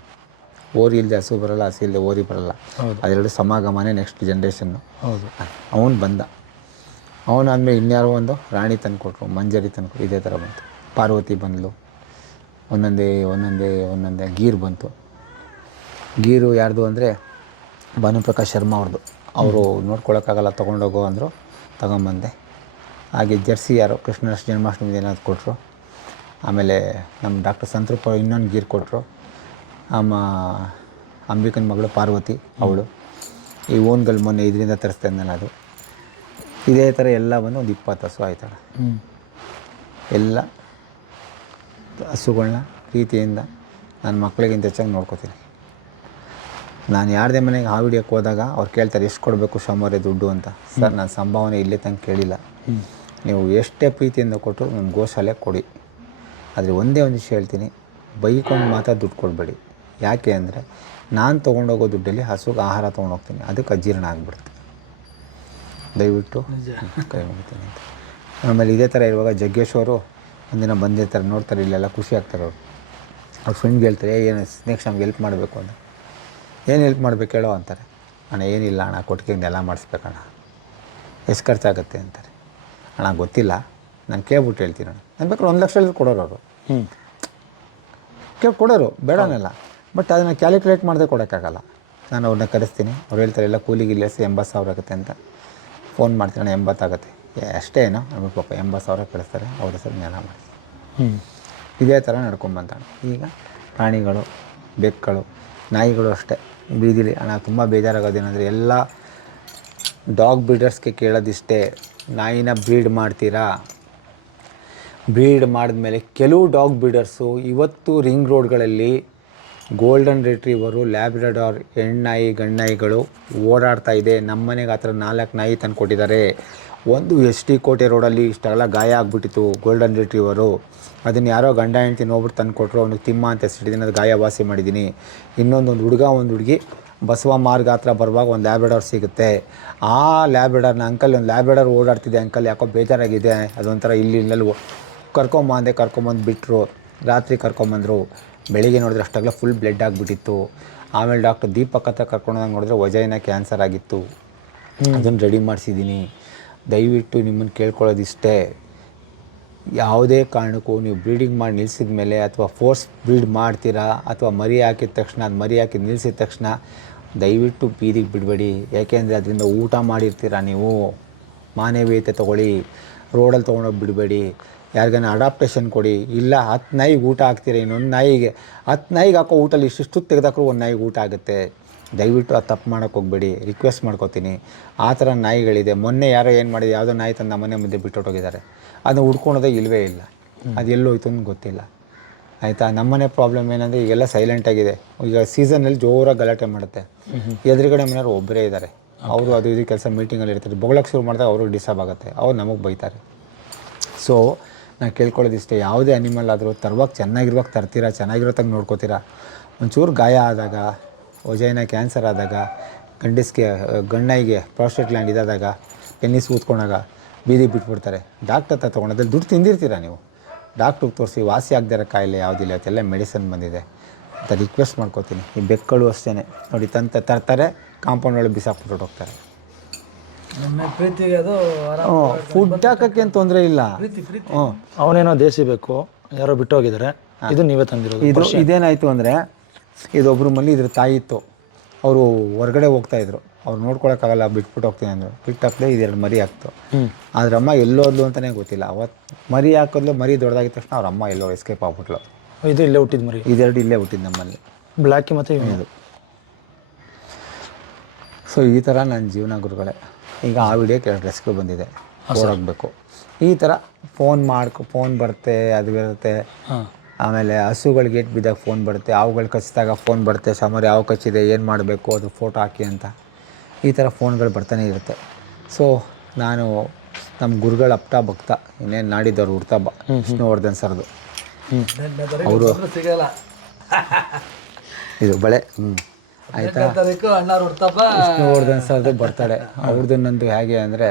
ಓರಿ ಇಲ್ಲದೆ ಹಸು ಬರಲ್ಲ ಹಸು ಇಲ್ಲದೆ ಓರಿ ಬರಲ್ಲ. ಹೌದು. ಅದೆರಡು ಸಮಾಗಮನೇ ನೆಕ್ಸ್ಟ್ ಜನ್ರೇಷನ್ನು ಹೌದು. ಅವನು ಬಂದ. ಅವನಾದ್ಮೇಲೆ ಇನ್ಯಾರೋ ಒಂದು ರಾಣಿ ತಂದುಕೊಟ್ರು ಮಂಜರಿ ತಂದುಕೊಟ್ರು ಇದೇ ಥರ ಬಂತು. ಪಾರ್ವತಿ ಬಂದ್ಲು. ಒಂದೊಂದೇ ಒಂದೊಂದೇ ಒಂದೊಂದೇ ಗೀರ್ ಬಂತು. ಗೀರು ಯಾರ್ದು ಅಂದರೆ ಭಾನುಪ್ರಕಾಶ್ ಶರ್ಮಾ ಅವ್ರದ್ದು ಅವರು ನೋಡ್ಕೊಳಕ್ಕಾಗಲ್ಲ ತೊಗೊಂಡೋಗೋ ಅಂದರು ತಗೊಂಬಂದೆ. ಹಾಗೆ ಜರ್ಸಿ ಯಾರು ಕೃಷ್ಣ ಜನ್ಮಾಷ್ಟಮಿ ಏನಾದ್ರು ಕೊಟ್ಟರು ಆಮೇಲೆ ನಮ್ಮ ಡಾಕ್ಟರ್ ಸಂತೃಪ್ ಇನ್ನೊಂದು ಗೀರ್ ಕೊಟ್ಟರು ಆಮ ಅಂಬಿಕನ ಮಗಳು ಪಾರ್ವತಿ ಅವಳು. ಈ ಓನ್ಗಳು ಮೊನ್ನೆ ಇದರಿಂದ ತರಿಸ್ತಾ ನಾನು ಅದು. ಇದೇ ಥರ ಎಲ್ಲ ಬಂದು ಒಂದು ಇಪ್ಪತ್ತು ಹಸು ಆಯ್ತಾಳೆ ಎಲ್ಲ ಹಸುಗಳ್ನ ಪ್ರೀತಿಯಿಂದ ನನ್ನ ಮಕ್ಕಳಿಗಿಂತ ಹೆಚ್ಚಾಗಿ ನೋಡ್ಕೋತೀನಿ. ನಾನು ಯಾರದೇ ಮನೆಗೆ ಹಾವು ಹಿಡಿಯೋಕ್ಕೆ ಹೋದಾಗ ಅವ್ರು ಕೇಳ್ತಾರೆ ಎಷ್ಟು ಕೊಡಬೇಕು ಶಂಬರೇ ದುಡ್ಡು ಅಂತ? ಸರ್ ನಾನು ಸಂಭಾವನೆ ಇಲ್ಲೇ ತನಕ ಕೇಳಿಲ್ಲ. ನೀವು ಎಷ್ಟೇ ಪ್ರೀತಿಯಿಂದ ಕೊಟ್ಟರು ನಿಮ್ಮ ಗೋಶಾಲೆ ಕೊಡಿ. ಆದರೆ ಒಂದೇ ಒಂದು ವಿಷಯ ಹೇಳ್ತೀನಿ ಬೈಕೊಂಡು ಮಾತ್ರ ದುಡ್ಡು ಕೊಡಬೇಡಿ. ಯಾಕೆ ಅಂದರೆ ನಾನು ತೊಗೊಂಡೋಗೋ ದುಡ್ಡಲ್ಲಿ ಹಸುಗೆ ಆಹಾರ ತೊಗೊಂಡೋಗ್ತೀನಿ ಅದಕ್ಕೆ ಅಜೀರ್ಣ ಆಗಿಬಿಡುತ್ತೆ. ದಯವಿಟ್ಟು ಕೈ ಮುಗಿತೀನಿ ಆಮೇಲೆ ಇದೇ ಥರ ಇರುವಾಗ ಜಗ್ಗೇಶ್ ಅವರು ಒಂದಿನ ಬಂದಿರ್ತಾರೆ ನೋಡ್ತಾರೆ ಇಲ್ಲೆಲ್ಲ ಖುಷಿ ಆಗ್ತಾರೆ ಅವರು. ಅವ್ರ ಫ್ರೆಂಡ್ಗೆ ಹೇಳ್ತಾರೆ "ಏ, ಏನು ನೆಕ್ಸ್ಟ್ ನಮ್ಗೆ ಹೆಲ್ಪ್ ಮಾಡಬೇಕು ಅಂತ. ಏನು ಹೆಲ್ಪ್ ಮಾಡ್ಬೇಕು ಹೇಳೋ? ಅಂತಾರೆ. ಅಣ್ಣ ಏನಿಲ್ಲ ಅಣ್ಣ ಕೊಟ್ಟಿಗೆ ಎಲ್ಲ ಮಾಡಿಸ್ಬೇಕಣ್ಣ. ಎಷ್ಟು ಖರ್ಚಾಗುತ್ತೆ? ಅಂತಾರೆ. ಅಣ್ಣ ಗೊತ್ತಿಲ್ಲ. ನಾನು ಕೇಳ್ಬಿಟ್ಟು ಹೇಳ್ತೀನಿ ಅಣ್ಣ. ನಾನು ಬೇಕಾದ್ರೆ ಒಂದು ಲಕ್ಷ ಕೊಡೋರು ಅವರು. ಹ್ಞೂ ಕೇಳಿ ಕೊಡೋರು ಬೇಡನಲ್ಲ. ಬಟ್ ಅದನ್ನು ಕ್ಯಾಲ್ಕುಲೇಟ್ ಮಾಡದೆ ಕೊಡೋಕ್ಕಾಗಲ್ಲ. ನಾನು ಅವ್ರನ್ನ ಕರೆಸ್ತೀನಿ. ಅವ್ರು ಹೇಳ್ತಾರೆ ಎಲ್ಲ ಕೂಲಿಗೆ ಇಲ್ಲಿಸಿ ಎಂಬತ್ತು ಸಾವಿರ ಆಗುತ್ತೆ ಅಂತ. ಫೋನ್ ಮಾಡ್ತೀನಿ ಅಣ್ಣ ಎಂಬತ್ತಾಗುತ್ತೆ ಏ, ಅಷ್ಟೇ ಏನೋ. ನಮಗೆ ಪಾಪ ಎಂಬತ್ತು ಸಾವಿರ ಕಳಿಸ್ತಾರೆ ಅವ್ರ ಹೆಸರು ಜ್ಞಾನ ಮಾಡಿ. ಹ್ಞೂ ಇದೇ ಥರ ನಡ್ಕೊಂಬಂತಾನೆ ಈಗ ಪ್ರಾಣಿಗಳು ಬೆಕ್ಕುಗಳು ನಾಯಿಗಳು ಅಷ್ಟೇ. ಬೀದಿಲಿ ಅಣ್ಣ ತುಂಬ ಬೇಜಾರಾಗೋದೇನೆಂದರೆ ಎಲ್ಲ ಡಾಗ್ ಬ್ರೀಡರ್ಸ್ಗೆ ಕೇಳೋದಿಷ್ಟೇ. ನಾಯಿನ ಬ್ರೀಡ್ ಮಾಡ್ತೀರಾ? ಬ್ರೀಡ್ ಮಾಡಿದ್ಮೇಲೆ ಕೆಲವು ಡಾಗ್ ಬ್ರೀಡರ್ಸು ಇವತ್ತು ರಿಂಗ್ ರೋಡ್ಗಳಲ್ಲಿ ಗೋಲ್ಡನ್ ರಿಟ್ರೀವರು ಲ್ಯಾಬ್ರಡಾರ್ ಹೆಣ್ಣಾಯಿ ಗಣ್ಣಾಯಿಗಳು ಓಡಾಡ್ತಾ ಇದೆ. ನಮ್ಮ ಮನೆಗೆ ಆ ಥರ ನಾಲ್ಕು ನಾಯಿ ತಂದು ಕೊಟ್ಟಿದ್ದಾರೆ ಒಂದು ಎಸ್ ಟಿ ಕೋಟೆ ರೋಡಲ್ಲಿ ಇಷ್ಟೆಲ್ಲ ಗಾಯ ಆಗಿಬಿಟ್ಟಿತ್ತು ಗೋಲ್ಡನ್ ರಿಟ್ರೀವರು ಅದನ್ನು ಯಾರೋ ಗಂಡ ಹೆಂಡ್ತಿ ನೋಡ್ಬಿಟ್ಟು ತಂದು ಕೊಟ್ಟರು ಅವನಿಗೆ ತಿಮ್ಮ ಅಂತ ಹೆಸರಿದ್ದೀನಿ ಅದು ಗಾಯ ವಾಸಿ ಮಾಡಿದ್ದೀನಿ. ಇನ್ನೊಂದೊಂದು ಹುಡುಗ ಒಂದು ಹುಡುಗಿ ಬಸವ ಮಾರ್ಗ ಹತ್ರ ಬರುವಾಗ ಒಂದು ಲ್ಯಾಬ್ರೆಡರ್ ಸಿಗುತ್ತೆ. ಆ ಲ್ಯಾಬ್ರೆಡರ್ನ ಅಂಕಲ್ ಒಂದು ಲ್ಯಾಬ್ರೆಡರ್ ಓಡಾಡ್ತಿದೆ ಅಂಕಲ್ ಯಾಕೋ ಬೇಜಾರಾಗಿದೆ. ಅದೊಂಥರ ಇಲ್ಲಿ ಇಲ್ಲೆಲ್ಲ ಕರ್ಕೊಂಬ ಅಂದೆ ಕರ್ಕೊಂಬಂದು ಬಿಟ್ಟರು ರಾತ್ರಿ ಕರ್ಕೊಂಬಂದರು. ಬೆಳಿಗ್ಗೆ ನೋಡಿದ್ರೆ ಅಷ್ಟಾಗಲೇ ಫುಲ್ ಬ್ಲಡ್ ಆಗಿಬಿಟ್ಟಿತ್ತು. ಆಮೇಲೆ ಡಾಕ್ಟರ್ ದೀಪಕ್ ಹತ್ರ ಕರ್ಕೊಂಡೋದಾಗ ನೋಡಿದ್ರೆ ವಜೈನ ಕ್ಯಾನ್ಸರ್ ಆಗಿತ್ತು. ಅದನ್ನು ರೆಡಿ ಮಾಡಿಸಿದ್ದೀನಿ. ದಯವಿಟ್ಟು ನಿಮ್ಮನ್ನು ಕೇಳ್ಕೊಳ್ಳೋದಿಷ್ಟೇ. ಯಾವುದೇ ಕಾರಣಕ್ಕೂ ನೀವು ಬ್ರೀಡಿಂಗ್ ಮಾಡಿ ನಿಲ್ಸಿದ ಮೇಲೆ ಅಥವಾ ಫೋರ್ಸ್ ಬ್ರೀಡ್ ಮಾಡ್ತೀರಾ ಅಥವಾ ಮರಿ ಹಾಕಿದ ತಕ್ಷಣ ಅದು ಮರಿ ಹಾಕಿ ನಿಲ್ಸಿದ ತಕ್ಷಣ ದಯವಿಟ್ಟು ಬೀದಿಗೆ ಬಿಡಬೇಡಿ. ಯಾಕೆಂದರೆ ಅದರಿಂದ ಊಟ ಮಾಡಿರ್ತೀರ ನೀವು? ಮಾನವೀಯತೆ ತೊಗೊಳ್ಳಿ. ರೋಡಲ್ಲಿ ತೊಗೊಂಡೋಗಿ ಬಿಡಬೇಡಿ. ಯಾರಿಗಾನ ಅಡಾಪ್ಟೇಷನ್ ಕೊಡಿ. ಇಲ್ಲ, ಹತ್ತು ನಾಯಿಗೆ ಊಟ ಹಾಕ್ತೀರಾ ಇನ್ನೊಂದು ನಾಯಿಗೆ? ಹತ್ತು ನಾಯಿಗೆ ಹಾಕೋ ಊಟಲ್ಲಿ ಇಷ್ಟಿಷ್ಟು ತೆಗೆದಾಕ್ರೂ ಒಂದು ನಾಯಿಗೆ ಊಟ ಆಗುತ್ತೆ. ದಯವಿಟ್ಟು ಆ ತಪ್ಪು ಮಾಡೋಕೆ ಹೋಗ್ಬೇಡಿ ರಿಕ್ವೆಸ್ಟ್ ಮಾಡ್ಕೋತೀನಿ. ಆ ಥರ ನಾಯಿಗಳಿದೆ. ಮೊನ್ನೆ ಯಾರೋ ಏನು ಮಾಡಿದೆ ಯಾವುದೋ ನಾಯಿ ತಂದು ನಮ್ಮನೆ ಮುಂದೆ ಬಿಟ್ಟೋಟೋಗಿದ್ದಾರೆ. ಅದನ್ನ ಹುಡ್ಕೊಳೋದೇ ಇಲ್ಲವೇ ಇಲ್ಲ. ಅದು ಎಲ್ಲೋಯ್ತು ಅಂತ ಗೊತ್ತಿಲ್ಲ. ಆಯಿತಾ? ನಮ್ಮನೆ ಪ್ರಾಬ್ಲಮ್ ಏನಂದರೆ ಈಗೆಲ್ಲ ಸೈಲೆಂಟ್ ಆಗಿದೆ. ಈಗ ಸೀಸನಲ್ಲಿ ಜೋರಾಗಿ ಗಲಾಟೆ ಮಾಡುತ್ತೆ. ಎದುರುಗಡೆ ಮನೆಯವರು ಒಬ್ಬರೇ ಇದ್ದಾರೆ ಅವರು ಅದು ಇದು ಕೆಲಸ ಮೀಟಿಂಗಲ್ಲಿ ಇರ್ತಾರೆ. ಬೊಗಳಕ್ಕೆ ಶುರು ಮಾಡಿದಾಗ ಅವ್ರಿಗೆ ಡಿಸ್ಟರ್ಬ್ ಆಗುತ್ತೆ. ಅವ್ರು ನಮಗೆ ಬೈತಾರೆ. ಸೊ ನಾನು ಕೇಳ್ಕೊಳ್ಳೋದಿಷ್ಟೇ ಯಾವುದೇ ಅನಿಮಲ್ ಆದರೂ ತರುವಾಗ ಚೆನ್ನಾಗಿರುವಾಗ ತರ್ತೀರಾ ಚೆನ್ನಾಗಿರೋತಾಗ ನೋಡ್ಕೋತೀರಾ? ಒಂಚೂರು ಗಾಯ ಆದಾಗ ಒಜೈನ ಕ್ಯಾನ್ಸರ್ ಆದಾಗ ಗಂಡಸ್ಗೆ ಗಣ್ಣಾಯಿಗೆ ಪ್ರಾಸ್ಟೇಟ್ ಲ್ಯಾಂಡ್ ಇದಾದಾಗ ಪೆನ್ನಿಸ್ ಊದ್ಕೊಂಡಾಗ ಬೀದಿ ಬಿಟ್ಬಿಡ್ತಾರೆ. ಡಾಕ್ಟರ್ ಹತ್ರ ತೊಗೊಂಡದಲ್ಲಿ ದುಡ್ಡು ತಿಂದಿರ್ತೀರಾ ನೀವು? ಡಾಕ್ಟ್ರಿಗೆ ತೋರಿಸಿ ವಾಸಿ ಆಗದಿರೋ ಕಾಯಿಲೆ ಯಾವುದಿಲ್ಲ ಅದೆಲ್ಲ ಮೆಡಿಸನ್ ಬಂದಿದೆ. ಅಂತ ರಿಕ್ವೆಸ್ಟ್ ಮಾಡ್ಕೋತೀನಿ. ಈ ಬೆಕ್ಕಳು ಅಷ್ಟೇ ನೋಡಿ ತಂತ ತರ್ತಾರೆ ಕಾಂಪೌಂಡ್ ಒಳಗೆ ಬಿಸಾಕ್ಬಿಟ್ಟು ಹೋಗ್ತಾರೆ. ಪ್ರೀತಿಗೆ ಅದು ಹ್ಞೂ ಫುಡ್ ಹಾಕೋಕ್ಕೆ ಏನು ತೊಂದರೆ ಇಲ್ಲ. ಪ್ರೀತಿ ಪ್ರೀತಿ. ಹ್ಞೂ ಅವನೇನೋ ದೇಸಿ ಬೇಕು ಯಾರೋ ಬಿಟ್ಟೋಗಿದ್ದಾರೆ. ಇದು ನೀವೇ ತಂದಿರೋದು. ಇದು ಇದೇನಾಯಿತು ಅಂದರೆ ಇದೊಬ್ಬರು ಮಲ್ಲಿ ಇದ್ರ ತಾಯಿ ಇತ್ತು. ಅವರು ಹೊರಗಡೆ ಹೋಗ್ತಾ ಇದ್ರು. ಅವ್ರು ನೋಡ್ಕೊಳಕ್ಕಾಗಲ್ಲ ಬಿಟ್ಬಿಟ್ಟು ಹೋಗ್ತೀನಿ ಅಂದರು. ಬಿಟ್ಟು ಹಾಕ್ದೆ ಇದೆರಡು ಮರಿ ಹಾಕ್ತು ಆದ್ರೆ ಅಮ್ಮ ಎಲ್ಲೋದ್ಲು ಅಂತಲೇ ಗೊತ್ತಿಲ್ಲ. ಅವತ್ತು ಮರಿ ಹಾಕೋದ್ಲು ಮರಿ ದೊಡ್ಡದಾಗಿದ ತಕ್ಷಣ ಅವ್ರ ಅಮ್ಮ ಎಲ್ಲೋ ಎಸ್ಕೇಪ್ ಆಗ್ಬಿಟ್ಲು. ಇದು ಇಲ್ಲೇ ಹುಟ್ಟಿದ ಮರಿ? ಇದೆರಡು ಇಲ್ಲೇ ಹುಟ್ಟಿದ ನಮ್ಮಲ್ಲಿ. ಬ್ಲ್ಯಾಕಿ ಮತ್ತು ಇದು ಸೊ ಈ ಥರ ನನ್ನ ಜೀವನ ಗುರುಗಳೇ. ಈಗ ಆ ವಿಡಿಯೋಕ್ಕೆ ಕೆಲವು ರೆಸ್ಕ್ಯೂ ಬಂದಿದೆ. ಹೋಗ್ಬೇಕು ಈ ಥರ ಫೋನ್ ಮಾಡ್ಕೊ ಫೋನ್ ಬರುತ್ತೆ ಅದು ಇರುತ್ತೆ ಆಮೇಲೆ ಹಸುಗಳಿಗೆ ಗೇಟ್ ಬಿದ್ದಾಗ ಫೋನ್ ಬರುತ್ತೆ ಅವುಗಳು ಕಚ್ಚಿದಾಗ ಫೋನ್ ಬರುತ್ತೆ ಸಮರ್ ಯಾವ ಕಚ್ಚಿದೆ ಏನು ಮಾಡಬೇಕು ಅದು ಫೋಟೋ ಹಾಕಿ ಅಂತ. ಈ ಥರ ಫೋನ್ಗಳು ಬರ್ತಾನೆ ಇರುತ್ತೆ. ಸೊ ನಾನು ನಮ್ಮ ಗುರುಗಳ ಅಪ್ಟ ಭಕ್ತ ಇನ್ನೇನು ನಾಡಿದ್ದವ್ರು ಹುಡ್ತಾ ಬ ವಿಷ್ಣುವರ್ಧನ್ ಸರ್ದು. ಅವರು ಸಿಗಲ್ಲ. ಇದು ಬಳೆ ಹ್ಞೂ ಆಯಿತಾ? ವಿಷ್ಣುವರ್ಧನ್ ಸರ್ದು ಬರ್ತಾಳೆ ಅವ್ರದ್ದು ನಂದು ಹೇಗೆ ಅಂದರೆ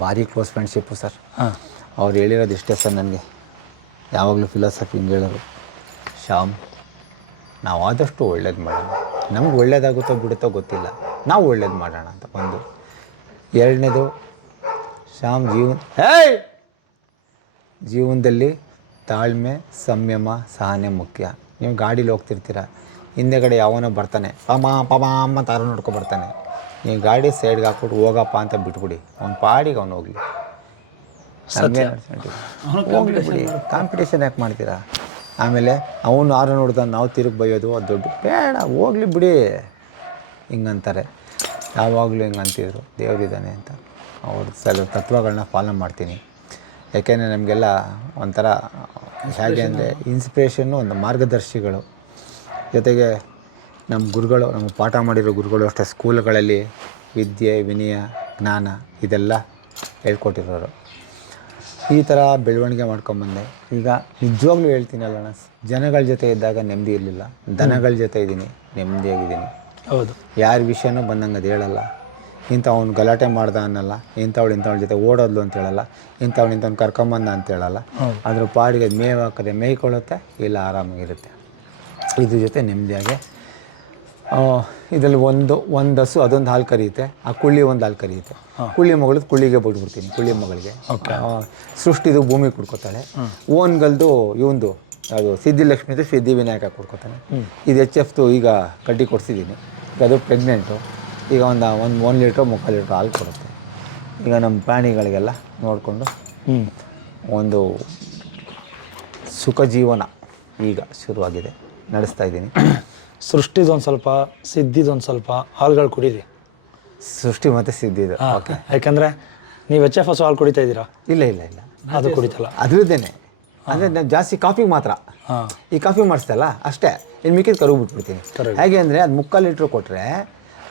ಭಾರಿ ಕ್ಲೋಸ್ ಫ್ರೆಂಡ್ಶಿಪ್ಪು ಸರ್. ಹಾಂ. ಅವ್ರು ಹೇಳಿರೋದು ಇಷ್ಟೇ ಸರ್ ನನಗೆ. ಯಾವಾಗಲೂ ಫಿಲಾಸಫಿ ಹಿಂಗೆ ಹೇಳೋರು ಶ್ಯಾಮ್, ನಾವು ಆದಷ್ಟು ಒಳ್ಳೇದು ಮಾಡೋಣ. ನಮ್ಗೆ ಒಳ್ಳೇದಾಗುತ್ತೋ ಬಿಡುತ್ತೋ ಗೊತ್ತಿಲ್ಲ. ನಾವು ಒಳ್ಳೇದು ಮಾಡೋಣ, ಅಂತ ಒಂದು ಎರಡನೇದು, ಶ್ಯಾಮ್, ಜೀವನ ಹೇಯ್! ಜೀವನದಲ್ಲಿ ತಾಳ್ಮೆ, ಸಂಯಮ, ಸಹನೆ ಮುಖ್ಯ. ನೀವು ಗಾಡೀಲಿ ಹೋಗ್ತಿರ್ತೀರ. ಹಿಂದೆಗಡೆ ಯಾವನೋ ಬರ್ತಾನೆ, ಪಮಾ, ಪಮ ತಾರ ನೋಡ್ಕೊ ಬರ್ತಾನೆ. ನೀವು ಗಾಡಿ ಸೈಡ್ಗೆ ಹಾಕ್ಬಿಟ್ಟು ಹೋಗಪ್ಪ ಅಂತ ಬಿಟ್ಬಿಡಿ. ಅವ್ನ ಪಾಡಿಗೆ ಅವ್ನು ಹೋಗ್ಲಿ. ಹೋಗ್ಲಿ ಬಿಡಿ. ಕಾಂಪಿಟೇಷನ್ ಯಾಕೆ ಮಾಡ್ತೀರಾ? ಆಮೇಲೆ ಅವನು ಆರು ನೋಡ್ದ ನಾವು ತಿರುಗಿ ಬೈಯೋದು ಅದು ದೊಡ್ಡ ಬೇಡ ಹೋಗ್ಲಿ ಬಿಡಿ. ಹಿಂಗಂತಾರೆ. ಯಾವಾಗಲೂ ಹಿಂಗೆ ಅಂತಿದ್ರು ದೇವರಿದ್ದಾನೆ ಅಂತ. ಅವ್ರ ಸಲ ತತ್ವಗಳನ್ನ ಫಾಲೋ ಮಾಡ್ತೀನಿ. ಯಾಕೆಂದರೆ ನಮಗೆಲ್ಲ ಒಂಥರ ಹೇಗೆ ಅಂದರೆ ಇನ್ಸ್ಪಿರೇಷನ್ನು ಒಂದು ಮಾರ್ಗದರ್ಶಿಗಳು. ಜೊತೆಗೆ ನಮ್ಮ ಗುರುಗಳು ನಮ್ಮ ಪಾಠ ಮಾಡಿರೋ ಗುರುಗಳು ಅಷ್ಟೇ ಸ್ಕೂಲ್ಗಳಲ್ಲಿ ವಿದ್ಯೆ ವಿನಯ ಜ್ಞಾನ ಇದೆಲ್ಲ ಹೇಳ್ಕೊಟ್ಟಿರೋರು. ಈ ಥರ ಬೆಳವಣಿಗೆ ಮಾಡ್ಕೊಂಡ್ಬಂದೆ ಈಗ ನಿಜವಾಗ್ಲೂ ಹೇಳ್ತೀನಲ್ಲ ಜನಗಳ ಜೊತೆ ಇದ್ದಾಗ ನೆಮ್ಮದಿ ಇರಲಿಲ್ಲ. ದನಗಳ ಜೊತೆ ಇದ್ದೀನಿ ನೆಮ್ಮದಿಯಾಗಿದ್ದೀನಿ. ಹೌದು. ಯಾರ ವಿಷಯನೂ ಬಂದಂಗೆ ಅದು ಹೇಳಲ್ಲ. ಇಂಥವ್ನು ಗಲಾಟೆ ಮಾಡ್ದ ಅನ್ನಲ್ಲ ಇಂಥವ್ಳು ಇಂಥವ್ಳ ಜೊತೆ ಓಡೋದ್ಲು ಅಂತ ಹೇಳಲ್ಲ ಇಂಥವ್ನು ಇಂಥವ್ನು ಕರ್ಕೊಂಬಂದ ಅಂತ ಹೇಳಲ್ಲ. ಅದ್ರ ಪಾಡಿಗೆ ಅದು ಮೇವು ಹಾಕಿದ್ರೆ ಮೇಯ್ಕೊಳ್ಳುತ್ತೆ ಇಲ್ಲ ಆರಾಮಾಗಿರುತ್ತೆ. ಇದ್ರ ಜೊತೆ ನೆಮ್ಮದಿಯಾಗಿ ಇದರಲ್ಲಿ ಒಂದು ಒಂದು ಹಸು ಅದೊಂದು ಹಾಲು ಕರಿಯುತ್ತೆ. ಆ ಕುಳ್ಳಿ ಒಂದು ಹಾಲು ಕರಿಯುತ್ತೆ. ಕುಳ್ಳಿ ಮಗಳದ್ದು ಕುಳ್ಳಿಗೆ ಬಿಟ್ಬಿಡ್ತೀನಿ ಕುಳ್ಳಿ ಮಗಳಿಗೆ. ಸೃಷ್ಟಿದು ಭೂಮಿ ಕುಡ್ಕೋತಾಳೆ. ಓನ್ಗಲ್ದು ಇವಂದು ಅದು ಸಿದ್ಧಿಲಕ್ಷ್ಮಿದು ಸಿದ್ಧಿ ವಿನಾಯಕ ಕೊಡ್ಕೋತಾನೆ. ಇದು ಎಚ್ ಎಫ್ದು ಈಗ ಕಡ್ಡಿ ಕೊಡ್ಸಿದ್ದೀನಿ. ಈಗ ಅದು ಪ್ರೆಗ್ನೆಂಟು ಈಗ ಒಂದು ಒಂದು ಒಂದು ಲೀಟ್ರ್ ಮುಕ್ಕಾಲು ಲೀಟ್ರ್ ಹಾಲು ಕೊಡುತ್ತೆ. ಈಗ ನಮ್ಮ ಪ್ರಾಣಿಗಳಿಗೆಲ್ಲ ನೋಡಿಕೊಂಡು ಒಂದು ಸುಖ ಜೀವನ ಈಗ ಶುರುವಾಗಿದೆ ನಡೆಸ್ತಾ ಇದ್ದೀನಿ. ಸೃಷ್ಟಿದೊಂದು ಸ್ವಲ್ಪ ಸಿದ್ಧಿದೊಂದು ಸ್ವಲ್ಪ ಹಾಲ್ಗಳು ಕುಡೀರಿ. ಸೃಷ್ಟಿ ಮತ್ತೆ ಸಿದ್ಧಿದು ಓಕೆ ಯಾಕಂದರೆ ನೀವು ಎಚ್ ಎಫ್ ಎಸ್ ಹಾಲು ಕುಡಿತಾ ಇದ್ದೀರಾ? ಇಲ್ಲ ಇಲ್ಲ ಇಲ್ಲ. ಅದು ಕುಡಿತಲ್ಲ. ಅದ್ರದ್ದೇನೆ. ಅಂದರೆ ನಾನು ಜಾಸ್ತಿ ಕಾಫಿ ಮಾತ್ರ. ಹಾಂ. ಈ ಕಾಫಿ ಮಾಡಿಸ್ತಲ್ಲ ಅಷ್ಟೇ. ಇನ್ನು ಮಿಕ್ಕಿದ ಕರು ಬಿಟ್ಬಿಡ್ತೀನಿ ಹೇಗೆ ಅಂದರೆ ಅದು ಮುಕ್ಕಾಲು ಲೀಟ್ರ್ ಕೊಟ್ಟರೆ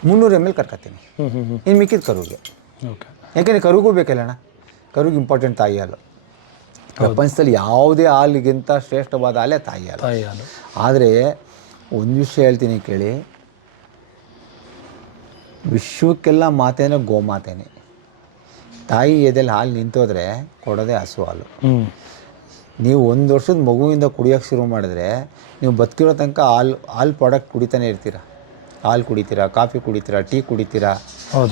ಮುನ್ನೂರು ಎಂ ಎಲ್ ಕರ್ಕೊತೀನಿ ಹ್ಞೂ ಹ್ಞೂ ಹ್ಞೂ ಇನ್ನು ಮಿಕ್ಕಿದ ಕರುಗೆ ಓಕೆ ಯಾಕೆಂದರೆ ಕರುಗೂ ಬೇಕಲ್ಲಣ್ಣ? ಕರುಗೆ ಇಂಪಾರ್ಟೆಂಟ್ ತಾಯಿ ಹಾಲು. ಪ್ರಪಂಚದಲ್ಲಿ ಯಾವುದೇ ಹಾಲಿಗಿಂತ ಶ್ರೇಷ್ಠವಾದ ಹಾಲೇ. ತಾಯಿ ಹಾಲು. ಆದರೆ ಒಂದು ವಿಷಯ ಹೇಳ್ತೀನಿ ಕೇಳಿ. ವಿಶ್ವಕ್ಕೆಲ್ಲ ಮಾತೇನೆ ಗೋಮಾತೇನೆ ತಾಯಿ ಎದೆಲ್ಲಿ ಹಾಲು ನಿಂತೋದ್ರೆ ಕೊಡೋದೇ ಹಸು ಹಾಲು. ನೀವು ಒಂದು ವರ್ಷದ ಮಗುವಿಂದ ಕುಡಿಯೋಕ್ಕೆ ಶುರು ಮಾಡಿದ್ರೆ ನೀವು ಬದುಕಿರೋ ತನಕ ಹಾಲು ಹಾಲು ಪ್ರಾಡಕ್ಟ್ ಕುಡಿತಾನೆ ಇರ್ತೀರ? ಹಾಲು ಕುಡಿತೀರಾ ಕಾಫಿ ಕುಡಿತೀರಾ ಟೀ ಕುಡಿತೀರಾ.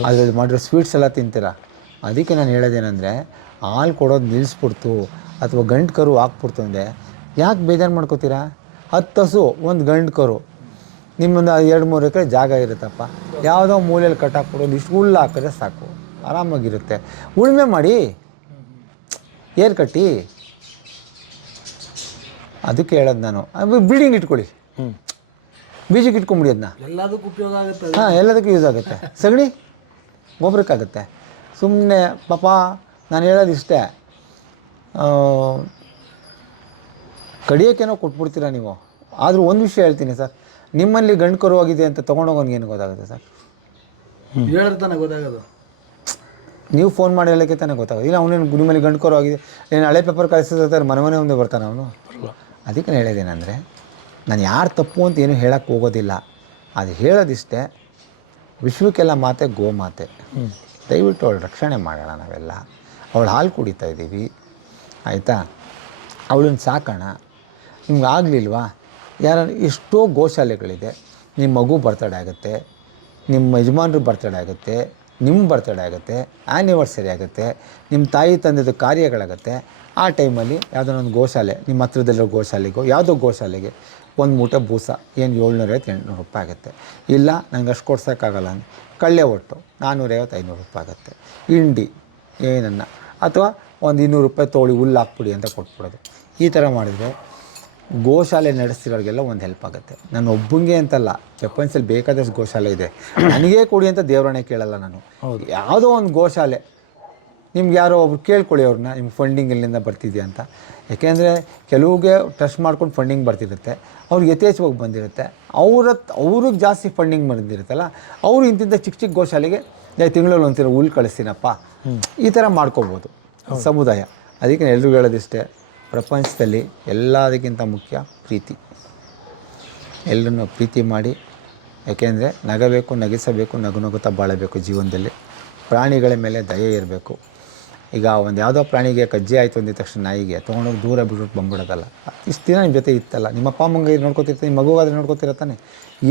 ಅದ್ರಲ್ಲಿ ಮಾಡಿರೋ ಸ್ವೀಟ್ಸ್ ಎಲ್ಲ ತಿಂತೀರಾ? ಅದಕ್ಕೆ ನಾನು ಹೇಳೋದೇನೆಂದರೆ ಹಾಲು ಕೊಡೋದು ನಿಲ್ಲಿಸ್ಬಿಡ್ತು ಅಥವಾ ಗಂಟು ಕರು ಹಾಕ್ಬಿಡ್ತು ಅಂದರೆ ಯಾಕೆ ಬೇಜಾರು ಮಾಡ್ಕೋತೀರಾ? ಹತ್ತು ಹಸು ಒಂದು ಗಂಡು ಕರು. ನಿಮ್ಮೊಂದು ಎರಡು ಮೂರು ಎಕರೆ ಜಾಗ ಇರುತ್ತಪ್ಪ. ಯಾವುದೋ ಮೂಲೆಯಲ್ಲಿ ಕಟ್ಟಾಕ್ಬಿಡು ಇಷ್ಟು ಹುಲ್ಲು ಹಾಕಿದ್ರೆ ಸಾಕು. ಆರಾಮಾಗಿರುತ್ತೆ. ಉಳುಮೆ ಮಾಡಿ. ಏರ್ ಕಟ್ಟಿ. ಅದಕ್ಕೆ ಹೇಳೋದು ನಾನು. ಬಿಲ್ಡಿಂಗ್ ಇಟ್ಕೊಳ್ಳಿ. ಹ್ಞೂ ಬೀಜಕ್ಕೆ ಇಟ್ಕೊಂಬಿಡಿ ಅದನ್ನ ಎಲ್ಲದಕ್ಕೂ ಉಪಯೋಗ ಆಗುತ್ತೆ ಹಾಂ ಎಲ್ಲದಕ್ಕೂ ಯೂಸ್ ಆಗುತ್ತೆ. ಸಗಣಿ? ಗೊಬ್ಬರಕ್ಕಾಗುತ್ತೆ. ಸುಮ್ಮನೆ ಪಾಪ ನಾನು ಹೇಳೋದು ಇಷ್ಟೇ. ಆ, ಕಡಿಯೋಕ್ಕೇನೋ ಕೊಟ್ಬಿಡ್ತೀರಾ ನೀವು? ಆದರೂ ಒಂದು ವಿಷಯ ಹೇಳ್ತೀನಿ ಸರ್. ನಿಮ್ಮಲ್ಲಿ ಗಂಡು ಕರುವಾಗಿದೆ ಆಗಿದೆ ಅಂತ ತೊಗೊಂಡೋಗೋನ್ಗೆ ಏನು ಗೊತ್ತಾಗುತ್ತೆ ಸರ್? ಹೇಳಿದ್ರೆ ತಾನೇ ಗೊತ್ತಾಗೋದು. ನೀವು ಫೋನ್ ಮಾಡಿ ಹೇಳೋಕ್ಕೆ ತಾನೇ ಗೊತ್ತಾಗೋದು. ಇಲ್ಲ ಅವನೇನು ನಿಮ್ಮಲ್ಲಿ ಗಂಡು ಕರುವಾಗಿದೆ ಆಗಿದೆ ಏನು ಹಳೆ ಪೇಪರ್ ಕಳಿಸಿದ್ರೆ ಮನೆ ಮನೆ ಮುಂದೆ ಬರ್ತಾನೆ ಅವನು? ಅದಕ್ಕೆ ನಾನು ಹೇಳೋದೇನೆಂದರೆ ನಾನು ಯಾರು ತಪ್ಪು ಅಂತ ಏನು ಹೇಳಕ್ಕೆ ಹೋಗೋದಿಲ್ಲ. ಅದು ಹೇಳೋದಿಷ್ಟೇ ವಿಶ್ವಕ್ಕೆಲ್ಲ ಮಾತೆ ಗೋ ಮಾತೆ. ದಯವಿಟ್ಟು ಅವಳು ರಕ್ಷಣೆ ಮಾಡೋಣ ನಾವೆಲ್ಲ. ಅವಳು ಹಾಲು ಕುಡಿತಾ ಇದ್ದೀವಿ ಆಯಿತಾ? ಅವಳನ್ನ ಸಾಕೋಣ. ನಿಮ್ಗೆ ಆಗಲಿಲ್ವಾ? ಯಾರ ಎಷ್ಟೋ ಗೋಶಾಲೆಗಳಿದೆ. ನಿಮ್ಮ ಮಗು ಬರ್ತಡೇ ಆಗುತ್ತೆ ನಿಮ್ಮ ಯಜಮಾನ್ರ ಬರ್ತಡೇ ಆಗುತ್ತೆ ನಿಮ್ಮ ಬರ್ತಡೇ ಆಗುತ್ತೆ ಆ್ಯನಿವರ್ಸರಿ ಆಗುತ್ತೆ ನಿಮ್ಮ ತಾಯಿ ತಂದೆದು ಕಾರ್ಯಗಳಾಗುತ್ತೆ. ಆ ಟೈಮಲ್ಲಿ ಯಾವುದೋ ಒಂದು ಗೋಶಾಲೆ, ನಿಮ್ಮ ಹತ್ರದಲ್ಲಿರೋ ಗೋಶಾಲೆಗೋ, ಯಾವುದೋ ಗೋಶಾಲೆಗೆ ಒಂದು ಮೂಟೆ ಬೂಸ, ಏನು ಏಳ್ನೂರೈವತ್ತು ಎಂಟುನೂರು ರೂಪಾಯಿ ಆಗುತ್ತೆ. ಇಲ್ಲ, ನಂಗೆ ಅಷ್ಟು ಕೊಡ್ಸೋಕ್ಕಾಗಲ್ಲ ಅಂತ ಕಳ್ಳೆ ಒಟ್ಟು ನಾನ್ನೂರೈವತ್ತು ಐನೂರು ರೂಪಾಯಿ ಆಗುತ್ತೆ. ಇಂಡಿ ಏನನ್ನ, ಅಥವಾ ಒಂದು ಇನ್ನೂರು ರೂಪಾಯಿ ತೋಳಿ ಹುಲ್ಲು ಹಾಕ್ಬಿಡಿ ಅಂತ ಕೊಟ್ಬಿಡೋದು. ಈ ಥರ ಮಾಡಿದರೆ ಗೋಶಾಲೆ ನಡೆಸ್ತಿರೋರಿಗೆಲ್ಲ ಒಂದು ಹೆಲ್ಪ್ ಆಗುತ್ತೆ. ನಾನು ಒಬ್ಬಂಗೆ ಅಂತಲ್ಲ ಜಪಾನ್ಸಲ್ಲಿ ಬೇಕಾದಷ್ಟು ಗೋಶಾಲೆ ಇದೆ. ನನಗೇ ಕೊಡಿ ಅಂತ ದೇವರಣೆ ಕೇಳಲ್ಲ ನಾನು. ಯಾವುದೋ ಒಂದು ಗೋಶಾಲೆ. ನಿಮ್ಗೆ ಯಾರೋ ಒಬ್ರು ಕೇಳ್ಕೊಳ್ಳಿ ಅವ್ರನ್ನ ನಿಮ್ಮ ಫಂಡಿಂಗ್ ಎಲ್ಲಿಂದ ಬರ್ತಿದೆಯಾ ಅಂತ. ಯಾಕೆಂದರೆ ಕೆಲವಿಗೆ ಟ್ರಸ್ಟ್ ಮಾಡ್ಕೊಂಡು ಫಂಡಿಂಗ್ ಬರ್ತಿರುತ್ತೆ ಅವ್ರಿಗೆ ಯಥೇಚ್ಛವಾಗಿ ಬಂದಿರುತ್ತೆ. ಅವ್ರ ಅವ್ರಿಗೆ ಜಾಸ್ತಿ ಫಂಡಿಂಗ್ ಬಂದಿರುತ್ತಲ್ಲ ಅವರು ಇಂತಿಂಥ ಚಿಕ್ಕ ಚಿಕ್ಕ ಗೋಶಾಲೆಗೆ ತಿಂಗಳಲ್ಲಿ ಒಂದ್ಸಲ ಹುಲ್ ಕಳಿಸ್ತೀನಪ್ಪ. ಈ ಥರ ಮಾಡ್ಕೋಬೋದು ಸಮುದಾಯ. ಅದಕ್ಕೆ ಎಲ್ರಿಗೂ ಹೇಳೋದಿಷ್ಟೇ. ಪ್ರಪಂಚದಲ್ಲಿ ಎಲ್ಲದಕ್ಕಿಂತ ಮುಖ್ಯ ಪ್ರೀತಿ. ಎಲ್ಲರನ್ನು ಪ್ರೀತಿ ಮಾಡಿ, ಯಾಕೆಂದರೆ ನಗಬೇಕು, ನಗಿಸಬೇಕು, ನಗು ನಗುತ್ತಾ ಬಾಳಬೇಕು ಜೀವನದಲ್ಲಿ. ಪ್ರಾಣಿಗಳ ಮೇಲೆ ದಯೆ ಇರಬೇಕು. ಈಗ ಒಂದು ಯಾವುದೋ ಪ್ರಾಣಿಗೆ ಕಜ್ಜೆ ಆಯಿತು ಅಂದಿದ ತಕ್ಷಣ ನಾಯಿಗೆ, ತೊಗೊಂಡೋಗಿ ದೂರ ಬಿಟ್ಬಿಟ್ಟು ಬಂದ್ಬಿಡೋದಲ್ಲ. ಇಷ್ಟು ದಿನ ನಿಮ್ಮ ಜೊತೆ ಇತ್ತಲ್ಲ. ನಿಮ್ಮ ಅಪ್ಪ, ಅಮ್ಮಂಗೆ ನೋಡ್ಕೊತಿರ್ತಾರೆ, ನಿಮ್ಮ ಮಗುವಾದ್ರೆ ನೋಡ್ಕೊತಿರತ್ತಾನೆ